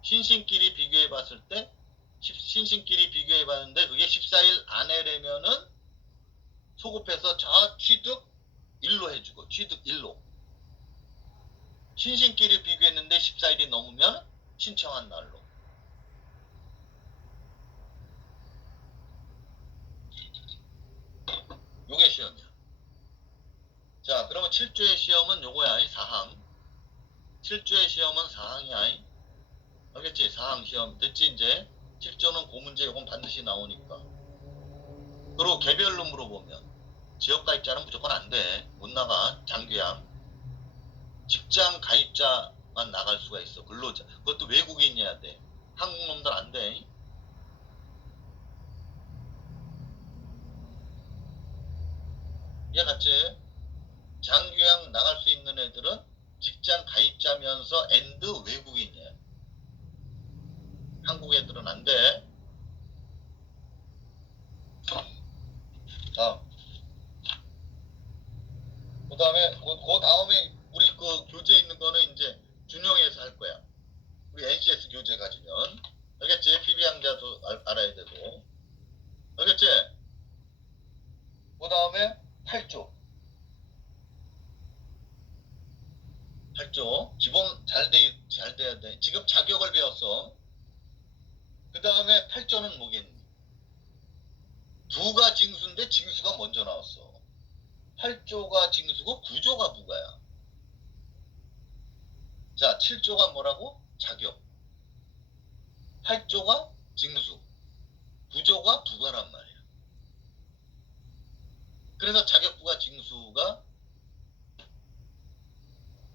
신신끼리 비교해봤을 때 신신끼리 비교해봤는데 그게 14일 안에라면은 소급해서 저 취득 1로 해주고. 취득 1로. 신신끼리 비교했는데 14일이 넘으면 신청한 날로. 요게 시험이야. 자, 그러면 7조의 시험은 요거야. 4항. 7조의 시험은 4항이야. 알겠지? 4항 시험. 됐지 이제? 7조는 고문제 요건 반드시 나오니까. 그리고 개별로 물어보면 지역 가입자는 무조건 안 돼. 못 나가. 장기양. 직장 가입자만 나갈 수가 있어. 근로자. 그것도 외국인이어야 돼. 한국 놈들 안 돼. 이해갔지? 장기양 나갈 수 있는 애들은 직장 가입자면서 앤드 외국인이야. 한국 애들은 안 돼. 다음. 그 다음에 우리 그 교재 있는 거는 이제 준용해서 할 거야. 우리 NCS 교재 가지면. 알겠지? PB양자도 알아야 되고. 알겠지? 그 다음에 8조. 8조. 기본 잘 돼야 돼. 지금 자격을 배웠어. 그 다음에 8조는 뭐겠니? 부가 징수인데 징수가 먼저 나왔어. 8조가 징수고 9조가 부가야. 자, 7조가 뭐라고? 자격. 8조가 징수. 9조가 부가란 말이야. 그래서 자격부가 징수가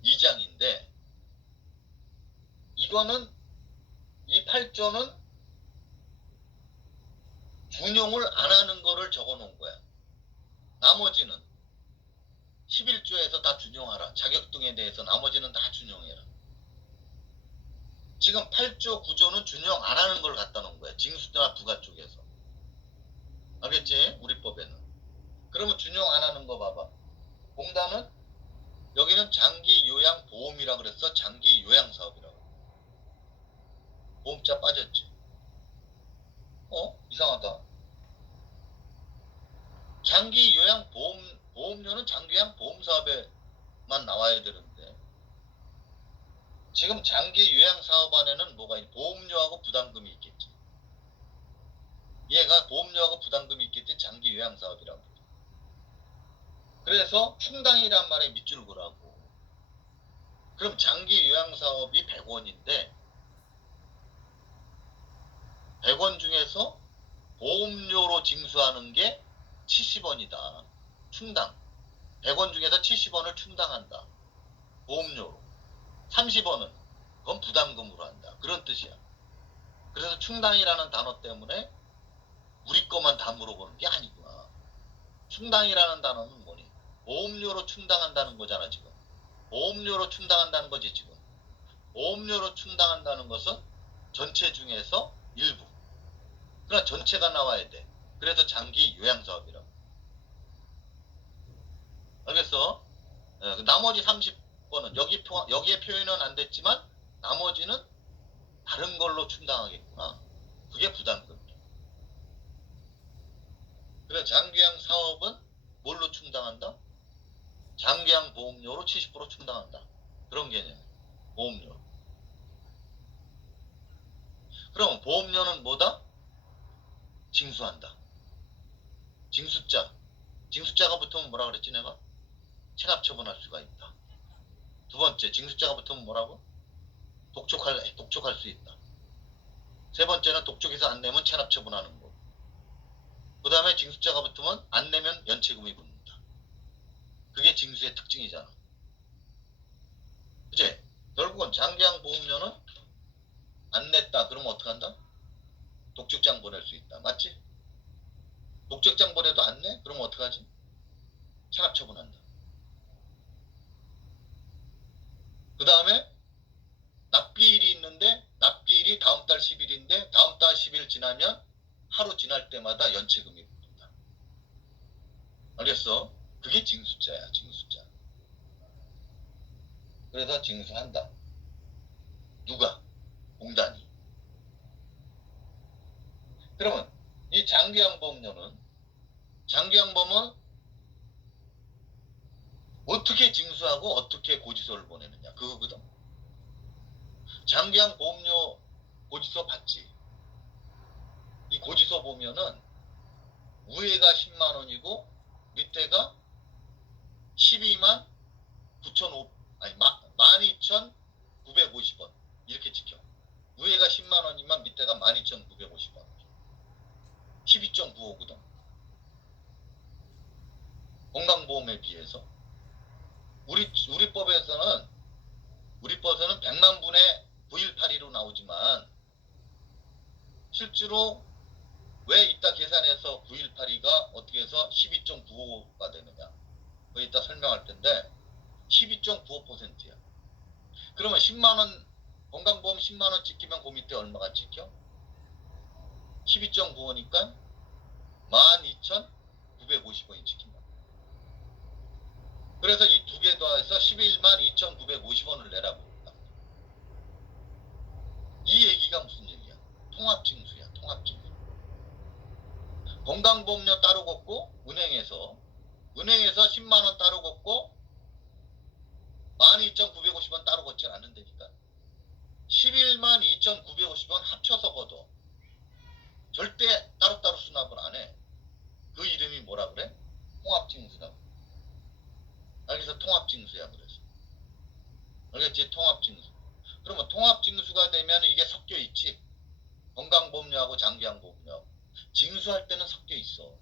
2장인데 이거는 이 8조는 준용을 안 하는 거를 적어 놓은 거야. 나머지는 11조에서 다 준용하라. 자격 등에 대해서 나머지는 다 준용해라. 지금 8조 9조는 준용 안 하는 걸 갖다 놓은 거야. 징수나 부가 쪽에서. 알겠지? 우리 법에는. 그러면 준용 안 하는 거 봐봐. 공단은 여기는 장기 요양 보험이라 그랬어. 장기 요양 사업이라고. 보험자 빠졌지. 이상하다. 장기 요양 보험료는 장기 요양 보험 사업에만 나와야 되는데 지금 장기 요양 사업 안에는 뭐가 있니? 보험료하고 부담금이 있겠지. 얘가 보험료하고 부담금이 있겠지. 장기 요양 사업이라고. 그래서 충당이란 말에 밑줄 그라고. 그럼 장기 요양 사업이 100원인데 100원 중에서 보험료로 징수하는 게 70원이다. 충당. 100원 중에서 70원을 충당한다. 보험료로. 30원은 그건 부담금으로 한다. 그런 뜻이야. 그래서 충당이라는 단어 때문에 우리 것만 다 물어보는 게 아니구나. 충당이라는 단어는 뭐니? 보험료로 충당한다는 거잖아 지금. 보험료로 충당한다는 거지 지금. 보험료로 충당한다는 것은 전체 중에서 일부. 그러나 전체가 나와야 돼. 그래서 장기 요양사업이라고. 알겠어? 나머지 30번은 여기에 표현은 안 됐지만 나머지는 다른 걸로 충당하겠구나. 그게 부담금이야. 그래 장기양 사업은 뭘로 충당한다? 장기양 보험료로 70% 충당한다. 그런 개념. 보험료. 그럼 보험료는 뭐다? 징수한다. 징수자. 징수자가 붙으면 뭐라 그랬지 내가? 체납처분할 수가 있다. 두 번째, 징수자가 붙으면 뭐라고? 독촉할 수 있다. 세 번째는 독촉해서 안 내면 체납처분하는 거. 그 다음에 징수자가 붙으면 안 내면 연체금이 붙는다. 그게 징수의 특징이잖아. 그치? 결국은 장기양 보험료는 안 냈다. 그러면 어떡한다? 독촉장 보낼 수 있다. 맞지? 독촉장 보내도 안 내? 그러면 어떡하지? 체납처분한다. 그 다음에 납기일이 있는데 납기일이 다음 달 10일인데 다음 달 10일 지나면 하루 지날 때마다 연체금이 붙는다. 알겠어? 그게 징수자야. 징수자. 그래서 징수한다. 누가? 공단이. 그러면 이 장기양보험료는 장기양보험은 어떻게 징수하고 어떻게 고지서를 보내느냐 그거거든. 장기양보험료 고지서 받지. 이 고지서 보면은 위에가 10만 원이고 밑에가 12만 9,500 아니 12,950원 이렇게 찍혀. 위에가 10만 원이면 밑에가 12,950원. 12.95거든. 건강보험에 비해서 우리 법에서는 100만 분의 9.18로 나오지만 실제로 왜 이따 계산해서 9.18가 어떻게 해서 12.95가 되느냐 그거 이따 설명할 텐데 12.95%야. 그러면 10만원 건강보험 10만원 찍히면 그 밑에 얼마가 찍혀? 12.95니까 12,950원이 찍힌다. 그래서 이 두 개 더해서 11만 2,950원을 내라고. 이 얘기가 무슨 얘기야? 통합징수야. 통합징수. 건강보험료 따로 걷고 은행에서 10만원 따로 걷고 12,950원 따로 걷진 않는다니까. 11만 2,950원 합쳐서 걷어. 절대 따로따로 수납을 안 해. 그 이름이 뭐라 그래? 통합징수라고. 알겠어? 통합징수야. 그래서 알겠지? 통합징수. 그러면 통합징수가 되면 이게 섞여 있지. 건강보험료하고 장기양보험료하고 징수할 때는 섞여 있어.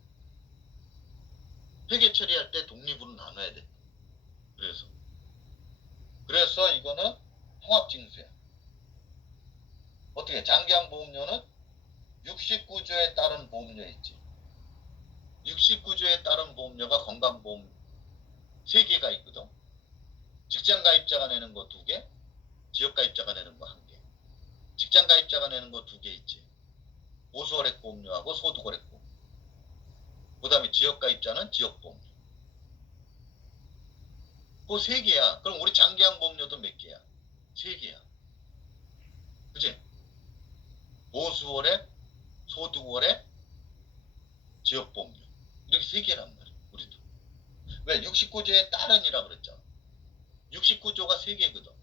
회계 처리할 때 독립으로 나눠야 돼. 그래서 이거는 통합징수야. 어떻게? 장기양보험료는 69조에 따른 보험료 있지. 69조에 따른 보험료가 건강보험 3개가 있거든. 직장가입자가 내는 거 2개, 지역가입자가 내는 거 1개. 직장가입자가 내는 거 2개 있지. 보수월액보험료하고 소득월액보험. 그 다음에 지역가입자는 지역보험료. 그 3개야. 그럼 우리 장기양보험료도 몇 개야? 3개야. 그치? 보수월액, 소득월액, 지역보험료. 이렇게 3개란 말이야. 우리도. 왜? 69조에 따른이라 그랬잖아. 69조가 3개거든.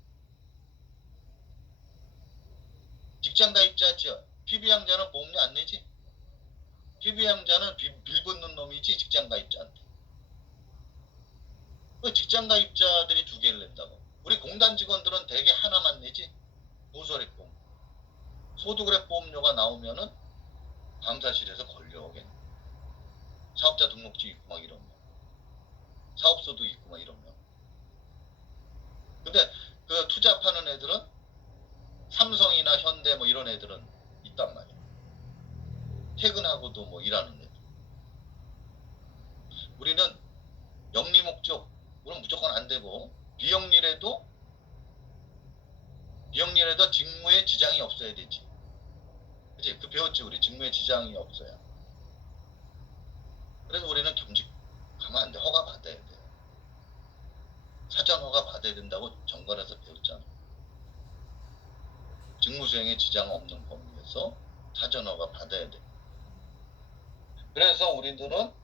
직장가입자 PB양자는 보험료 안 내지? PB양자는 빌 붙는 놈이지 직장가입자한테. 왜 직장가입자들이 2개를 낸다고? 우리 공단 직원들은 대개 하나만 내지? 보수월액보험. 소득월액보험료가 나오면은 감사실에서 걸려오겠네. 사업자 등록증 있고 막 이러면. 사업소득 있고 막 이러면. 근데 그 투자 파는 애들은 삼성이나 현대 뭐 이런 애들은 있단 말이야. 퇴근하고도 뭐 일하는 애들. 우리는 영리 목적으로는 무조건 안 되고 비영리라도 직무에 지장이 없어야 되지. 그치? 그 배웠지 우리 직무에 지장이 없어야. 그래서 우리는 겸직하면 안 돼. 허가 받아야 돼. 사전 허가 받아야 된다고 정관에서 배웠잖아. 직무수행에 지장 없는 범위에서 사전 허가 받아야 돼. 그래서 우리들은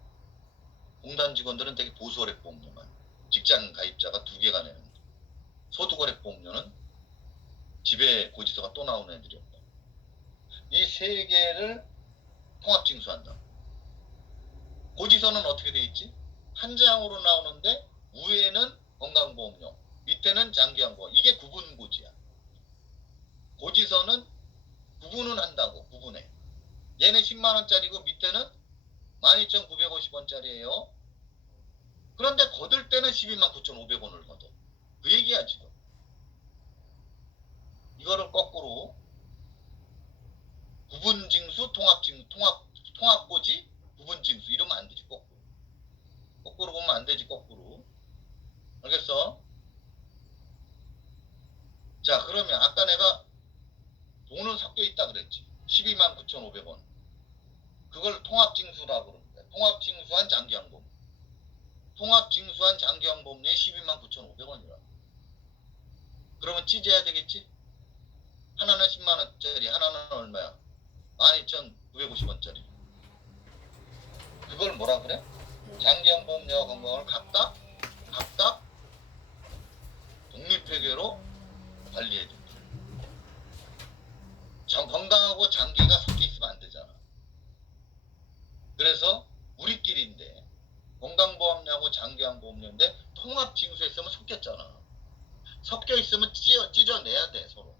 공단 직원들은 되게 보수거래 보험료만 직장 가입자가 2개가 내는 거. 소득거래 보험료는 집에 고지서가 또 나오는 애들이 없다. 이 3개를 통합징수한다. 고지서는 어떻게 돼 있지? 한 장으로 나오는데 위에는 건강보험료, 밑에는 장기한보험. 이게 구분고지야. 고지서는 구분은 한다고. 구분해. 얘는 10만원짜리고 밑에는 12,950원짜리예요. 그런데 거둘 때는 129,500원을 거둬. 그 얘기야 지금. 이거를 거꾸로 구분징수, 통합고지, 구분징수 이러면 안 되지. 거꾸로 보면 안 되지. 거꾸로. 알겠어? 자, 그러면 아까 내가 돈은 섞여 있다 그랬지. 129,500원. 그걸 통합징수라고 그러는 거야. 통합징수한 장기항보험. 통합징수한 장기항보험료에 129,500원이라. 그러면 찢어야 되겠지? 하나는 10만원짜리, 하나는 얼마야? 12,950원짜리. 그걸 뭐라 그래? 장기항보험료와 건강을 각각 독립회계로 관리해야 된다. 건강하고 장기가 섞여 있으면 안 되잖아. 그래서 우리끼리인데 건강보험료하고 장기항보험료인데 통합징수했으면 섞였잖아. 섞여 있으면 찢어내야 돼. 서로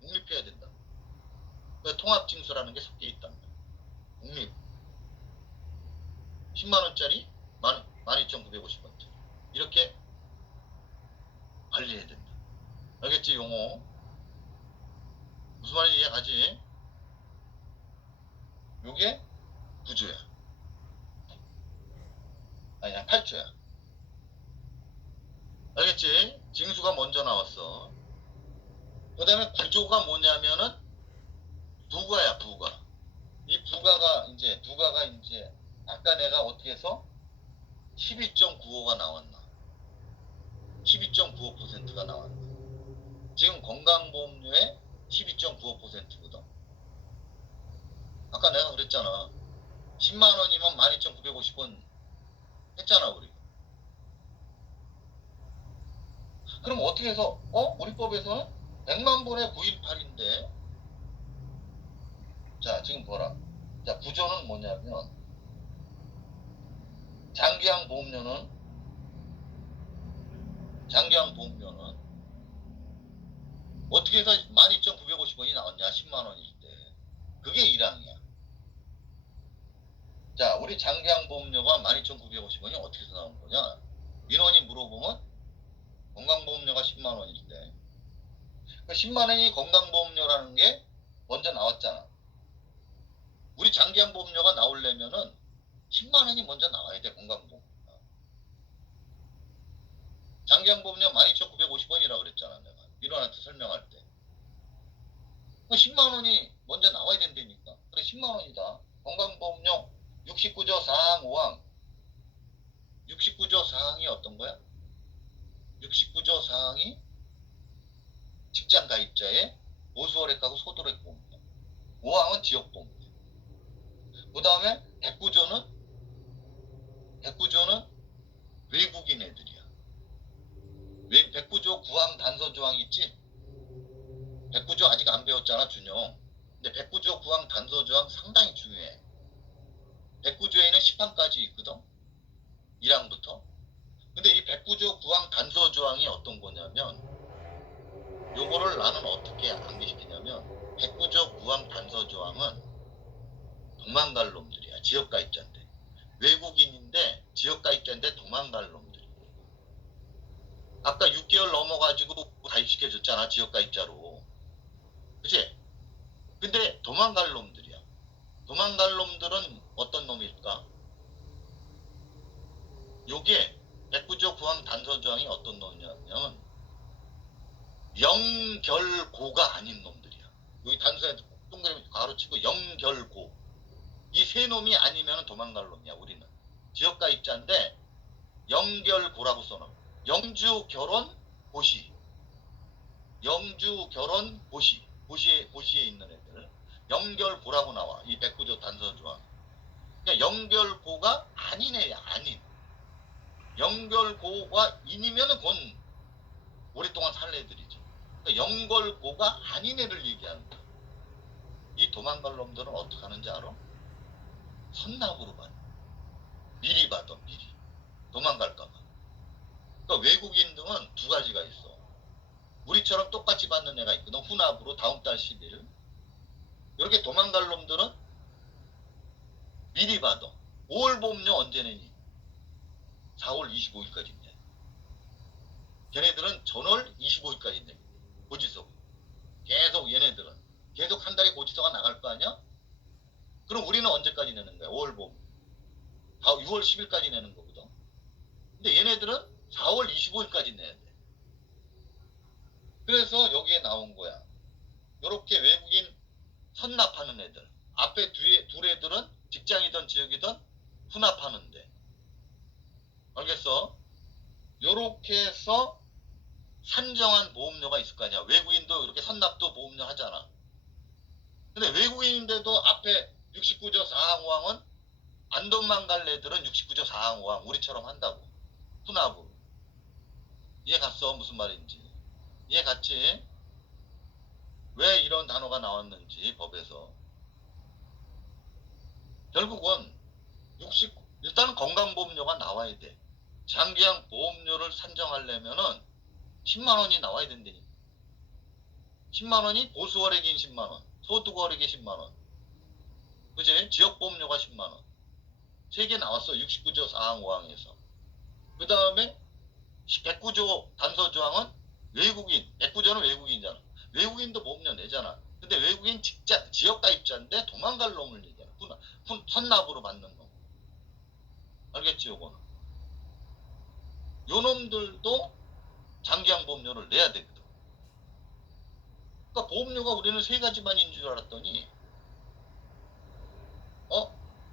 독립해야 된다. 통합징수라는 게 섞여 있다는 거야. 독립. 10만원짜리 12,950원짜리 이렇게 관리해야 된다. 알겠지? 용어 무슨 말인지 이해가지? 요게 9조야. 아니야 8조야. 알겠지? 징수가 먼저 나왔어. 그 다음에 9조가 뭐냐면은 부가야. 부가. 이 부가가 이제 아까 내가 어떻게 해서 12.95가 나왔나? 12.95%가 나왔나? 지금 건강보험료에 12.95%거든. 아까 내가 그랬잖아. 10만원이면 12,950원 했잖아 우리. 그럼 어떻게 해서 우리 법에서는 100만분의 918인데 자 지금 보라. 자 구조는 뭐냐면 장기항보험료는 어떻게 해서 12,950원이 나왔냐? 10만원일 때. 그게 1항이야. 자, 우리 장기항보험료가 12,950원이 어떻게 해서 나온 거냐? 민원이 물어보면 건강보험료가 10만원일 때. 그 10만원이 건강보험료라는 게 먼저 나왔잖아. 우리 장기항보험료가 나오려면은 10만원이 먼저 나와야 돼. 건강보험료. 장기항보험료 12,950원이라고 그랬잖아. 내가. 민원한테 설명할 때. 10만원이 먼저 나와야 된다니까. 그래 10만원이다. 건강보험료 69조 4항 5항 69조 4항이 어떤 거야? 69조 4항이 직장 가입자의 보수월액하고 소득월액 보험료. 5항은 지역보험료. 그 다음에 109조는 외국인 애들이야. 109조 9항 단서조항 있지? 109조 아직 안 배웠잖아 준영. 근데 109조 9항 단서조항 상당히 중요해. 109조에는 10항까지 있거든. 1항부터. 근데 이 109조 9항 단서조항이 어떤 거냐면 요거를 나는 어떻게 암기시키냐면 109조 9항 단서조항은 도망갈 놈들이야. 지역가입자인데. 외국인인데 지역가입자인데 도망갈 놈들. 아까 6개월 넘어가지고 가입시켜줬잖아. 지역가입자로. 그치? 근데 도망갈 놈들이야. 도망갈 놈들은 어떤 놈일까? 요게 109조 9항 단서조항이 어떤 놈이냐면 영결고가 아닌 놈들이야. 여기 단서에 동그라미 가로 치고 영결고 이 세 놈이 아니면 도망갈 놈이야. 우리는 지역가입자인데 영결고라고 써놓은 영주 결혼 고시, 영주 결혼 고시, 고시에 있는 애들 영결고라고 나와. 이 백구조 단서조항. 그러니까 영결고가 아닌 애야. 아닌 영결고가 인이면은 그건 오랫동안 살 애들이지. 그러니까 영결고가 아닌 애를 얘기하는 거야. 이 도망갈 놈들은 어떻게 하는지 알아? 선납으로 받아. 미리 받아. 미리 도망갈까봐. 그러니까 외국인들은 두 가지가 있어. 우리처럼 똑같이 받는 애가 있거든. 후납으로 다음 달 10일. 이렇게 도망갈 놈들은 미리 받아. 5월 보험료 언제 내니? 4월 25일까지 내. 걔네들은 전월 25일까지 내. 고지서. 계속 얘네들은. 계속 한 달에 고지서가 나갈 거 아니야? 그럼 우리는 언제까지 내는 거야? 5월 보험. 6월 10일까지 내는 거거든. 근데 얘네들은 4월 25일까지 내야 돼. 그래서 여기에 나온 거야. 요렇게 외국인 선납하는 애들. 앞에 뒤에 둘 애들은 직장이든 지역이든 후납하는데. 알겠어? 요렇게 해서 산정한 보험료가 있을 거 아니야. 외국인도 이렇게 선납도 보험료 하잖아. 근데 외국인인데도 앞에 69조 4항 5항은 안 도망갈 애들은 69조 4항 5항 우리처럼 한다고. 후납으로. 이해 갔어? 무슨 말인지. 이해 갔지? 왜 이런 단어가 나왔는지 법에서. 결국은 일단은 건강보험료가 나와야 돼. 장기형 보험료를 산정하려면은 10만원이 나와야 된다니. 10만원이 보수월액인 10만원, 소득월액이 10만원. 그지? 지역보험료가 10만원. 3개 나왔어. 69조 4항 5항에서. 그 다음에 109조 단서조항은 외국인. 109조는 외국인이잖아. 외국인도 보험료 내잖아. 근데 외국인 지역가입자인데 도망갈 놈을 얘기하는. 선납으로 받는 놈. 알겠지, 요거는? 요 놈들도 장기형 보험료를 내야 되거든. 그러니까 보험료가 우리는 세 가지만인 줄 알았더니,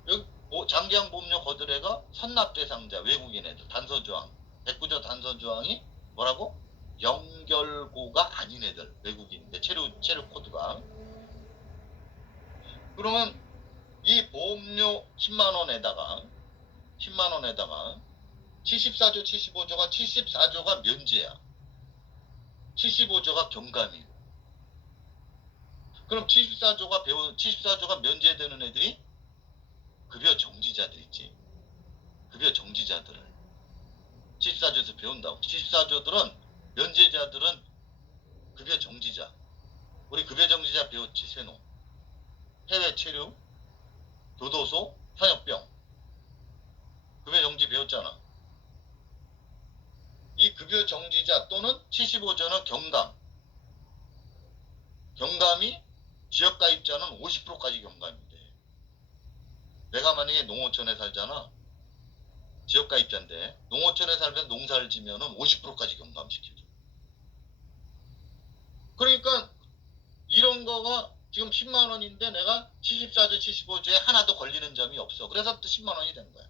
여기 장기형 보험료 거들애가 선납 대상자, 외국인 애들, 단서조항. 109조 단서조항이 뭐라고? 영결고가 아닌 애들, 외국인인데, 체류 코드가. 그러면 이 보험료 10만원에다가 74조 75조가 74조가 면제야. 75조가 경감이고. 그럼 74조가 면제되는 애들이 급여 정지자들 있지. 급여 정지자들을 74조에서 배운다고. 74조들은 면제자들은 급여 정지자. 우리 급여 정지자 배웠지. 세노. 해외 체류, 교도소, 현역병. 급여 정지 배웠잖아. 이 급여 정지자 또는 75조는 경감. 경감이 지역가입자는 50%까지 경감이 돼. 내가 만약에 농어촌에 살잖아. 지역가입자인데 농어촌에 살면서 농사를 지면은 50%까지 경감시켜줘. 그러니까 이런 거가 지금 10만 원인데 내가 74조 75조에 하나도 걸리는 점이 없어. 그래서 또 10만 원이 된 거야.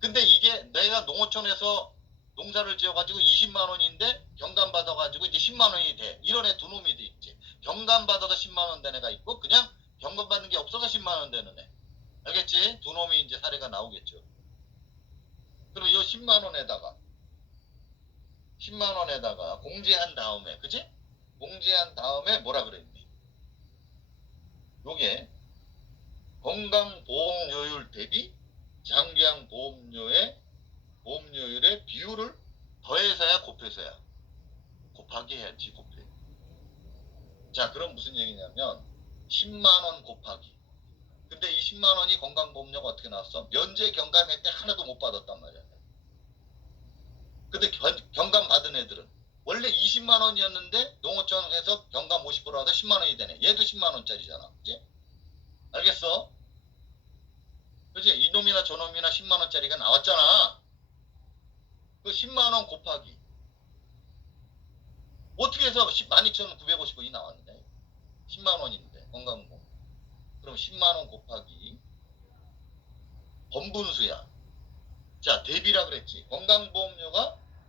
근데 이게 내가 농어촌에서 농사를 지어가지고 20만 원인데 경감 받아가지고 이제 10만 원이 돼. 이런 애 두 놈이 돼 있지. 경감 받아서 10만 원 된 애가 있고 그냥 경감 받는 게 없어서 10만 원 되는 애. 알겠지? 두 놈이 이제 사례가 나오겠죠. 그럼 이 10만 원에다가 공제한 다음에, 그지? 공제한 다음에 뭐라 그랬니? 요게 건강보험료율 대비 장기형 보험료율의 비율을 더해서야 곱해서야? 곱하기 해야지, 곱해. 자, 그럼 무슨 얘기냐면 10만원 곱하기. 근데 이 10만원이 건강보험료가 어떻게 나왔어? 면제 경감할 때 하나도 못 받았단 말이야. 근데 경감 받은 애들은 원래 20만원이었는데 농어촌에서 경감 50% 하다 10만원이 되네. 얘도 10만원짜리잖아. 그치? 알겠어? 그치? 이놈이나 저놈이나 10만원짜리가 나왔잖아. 그 10만원 곱하기. 어떻게 해서 12,950원이 나왔는데? 10만원인데, 건강보험. 그럼 10만 원 곱하기 번분수야. 자, 대비라 그랬지.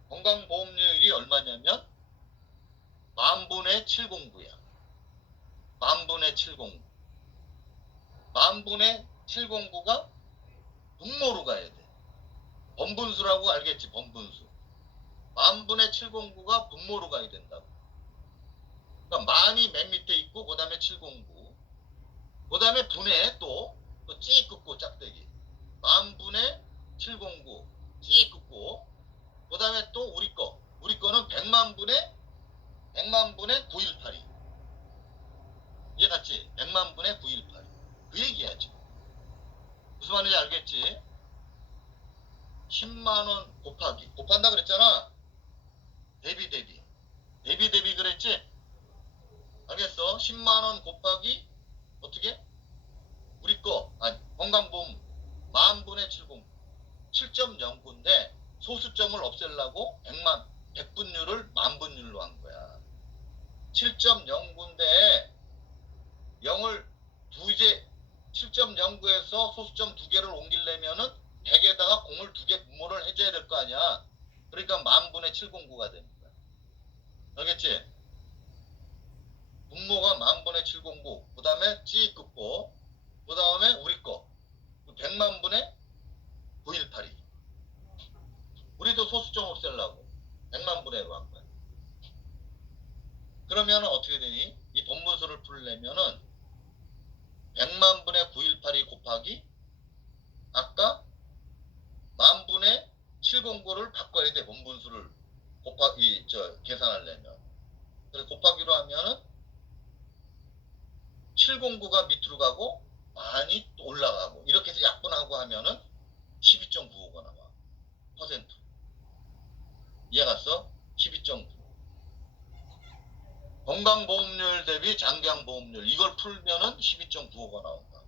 건강보험료율이 얼마냐면 만분의 709야. 만분의 709. 만분의 709가 분모로 가야 돼. 번분수라고 알겠지, 번분수. 만분의 709가 분모로 가야 된다고. 그러니까 만이 맨 밑에 있고, 그 다음에 709. 그 다음에 분해 또찍 긋고 짝대기. 만분의 709. 찍 긋고. 그 다음에 또 우리 거는 100만분의 918이. 이해 갔지? 100만분의 918이. 그 얘기야지. 무슨 말인지 알겠지? 10만원 곱한다 그랬잖아. 대비 그랬지? 알겠어? 10만원 곱하기 어떻게? 우리 거 아니 건강보험 만분의 70 7.09인데 소수점을 없애려고 100분율을 만분율로 한 거야. 7.09인데 0을 두개 7.09에서 소수점 두 개를 옮기려면은 100에다가 0을 두 개 분모를 해줘야 될 거 아니야. 그러니까 만분의 709가 되는 거야. 알겠지? 분모가 만분의 709. 그 다음에 찌 긋고 그 다음에 우리 거 100만분의 918이. 우리도 소수점 없애려고 100만분의로 한 거야. 그러면 어떻게 되니? 이 번분수를 풀려면은 100만분의 918이 곱하기 아까 만분의 709를 바꿔야 돼. 번분수를 계산하려면. 그래서 곱하기로 하면은 709가 밑으로 가고 많이 올라가고 이렇게 해서 약분하고 하면은 12.95가 나와. 퍼센트. 이해 갔어? 12.9. 건강보험료율 대비 장기양보험료율 이걸 풀면은 12.95가 나온다.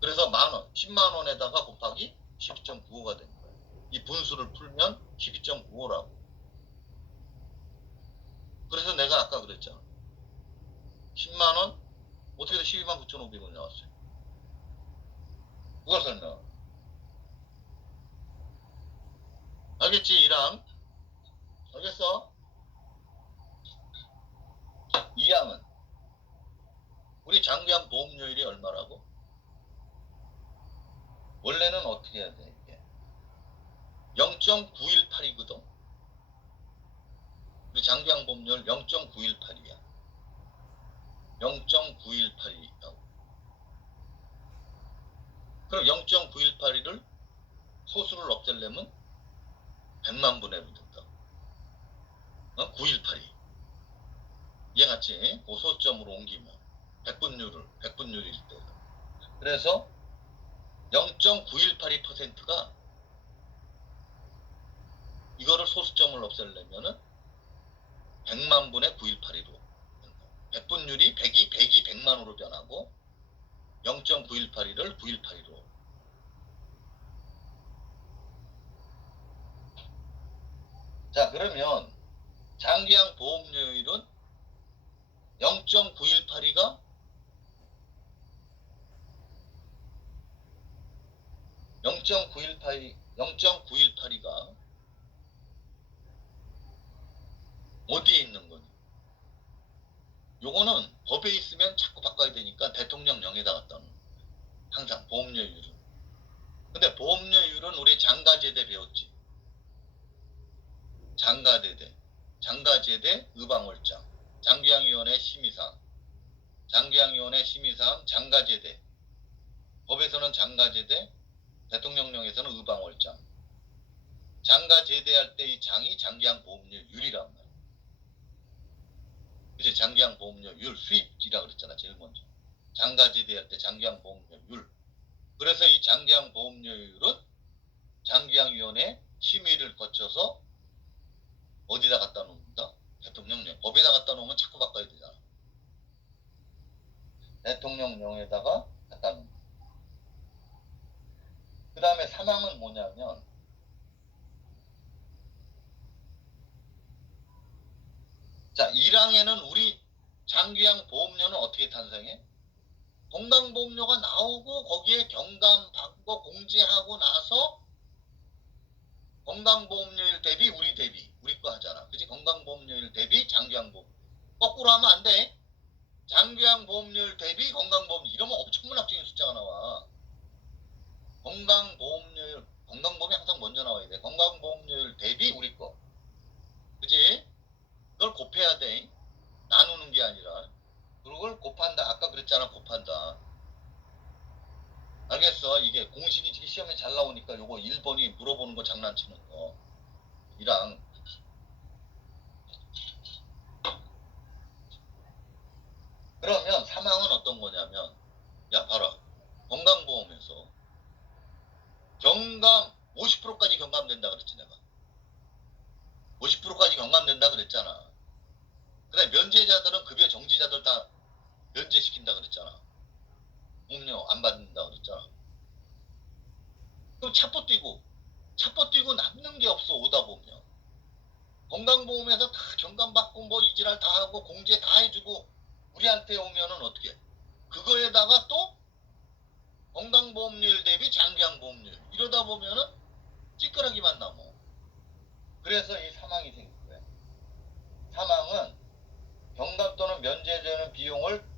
그래서 만원, 10만원에다가 곱하기 12.95가 된 거야. 이 분수를 풀면 12.95라고. 그래서 내가 아까 그랬잖아. 10만원 어떻게 해서 12만 9,500원 나왔어요. 그걸 설명. 알겠지? 이랑 알겠어? 이양은 우리 장기양 보험료율이 얼마라고? 원래는 어떻게 해야 돼? 이게 0.918이거든. 우리 장기양 보험료율 0.918이야. 0.918이라고. 그럼 0.918을 소수를 없애려면 100만분의로 된다. 918이. 이해 갔지? 그 소수점으로 옮기면 100분율일 때. 그래서 0.918%가 이거를 소수점을 없애려면은 100만분의 918이로 100분율이 100이 100만으로 변하고 0.918을 918이로. 자, 그러면 장기양 보험료율은 0.918이가 0.918이가 어디에 있는 거니? 요거는 법에 있으면 자꾸 바꿔야 되니까 대통령령에다 갖다 놓는 거예요. 항상 보험료율은. 근데 보험료율은 우리 장가제대 배웠지. 장가제대 의방월장, 장기양위원회 심의사항, 장가제대. 법에서는 장가제대, 대통령령에서는 의방월장. 장가제대할 때 이 장이 장기양보험료율이란 말이야. 그치? 장기양보험료율 수입이라 그랬잖아, 제일 먼저. 장가제대할 때 장기양보험료율. 그래서 이 장기양보험료율은 장기양위원회 심의를 거쳐서 어디다 갖다 놓는다? 대통령령. 법에다 갖다 놓으면 자꾸 바꿔야 되잖아. 대통령령에다가 갖다 놓는다. 그 다음에 사망은 뭐냐면 자, 1항에는 우리 장기양 보험료는 어떻게 탄생해? 건강보험료가 나오고 거기에 경감 받고 공제하고 나서 건강보험료율 대비 우리 거 하잖아. 그치? 건강보험료율 대비 장기항보험. 거꾸로 하면 안 돼. 장기항보험료율 대비 건강보험료. 이러면 엄청난 합적인 숫자가 나와. 건강보험이 항상 먼저 나와야 돼. 건강보험료율 대비 우리 거. 그치? 그걸 곱해야 돼. 나누는 게 아니라. 그걸 곱한다. 아까 그랬잖아. 곱한다. 알겠어. 이게 공식이 지금 시험에 잘 나오니까 요거 1번이 물어보는 거 장난치는 거. 이랑. 그러면 사망은 어떤 거냐면, 야, 봐라. 건강보험에서 경감 50%까지 경감된다 그랬지, 내가. 50%까지 경감된다 그랬잖아. 그다음에 면제자들은 급여 정지자들 다 면제시킨다 그랬잖아. 보험료 안 받는다 그랬잖아. 그럼 차포 뛰고 남는 게 없어, 오다 보면. 건강보험에서 다 경감받고 뭐 이지랄 다 하고 공제 다 해주고 우리한테 오면은 어떻게? 그거에다가 또 건강보험료율 대비 장기항보험료율 이러다 보면은 찌끄러기만 남어. 그래서 이 사망이 생긴 거야. 사망은 경감 또는 면제되는 비용을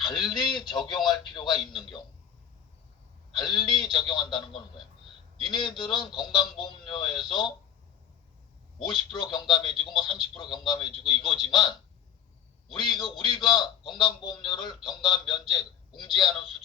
달리 적용할 필요가 있는 경우. 달리 적용한다는 건 뭐야? 니네들은 건강보험료에서 50% 경감해주고 뭐 30% 경감해주고 이거지만 우리가 건강보험료를 경감 면제 공제하는 수준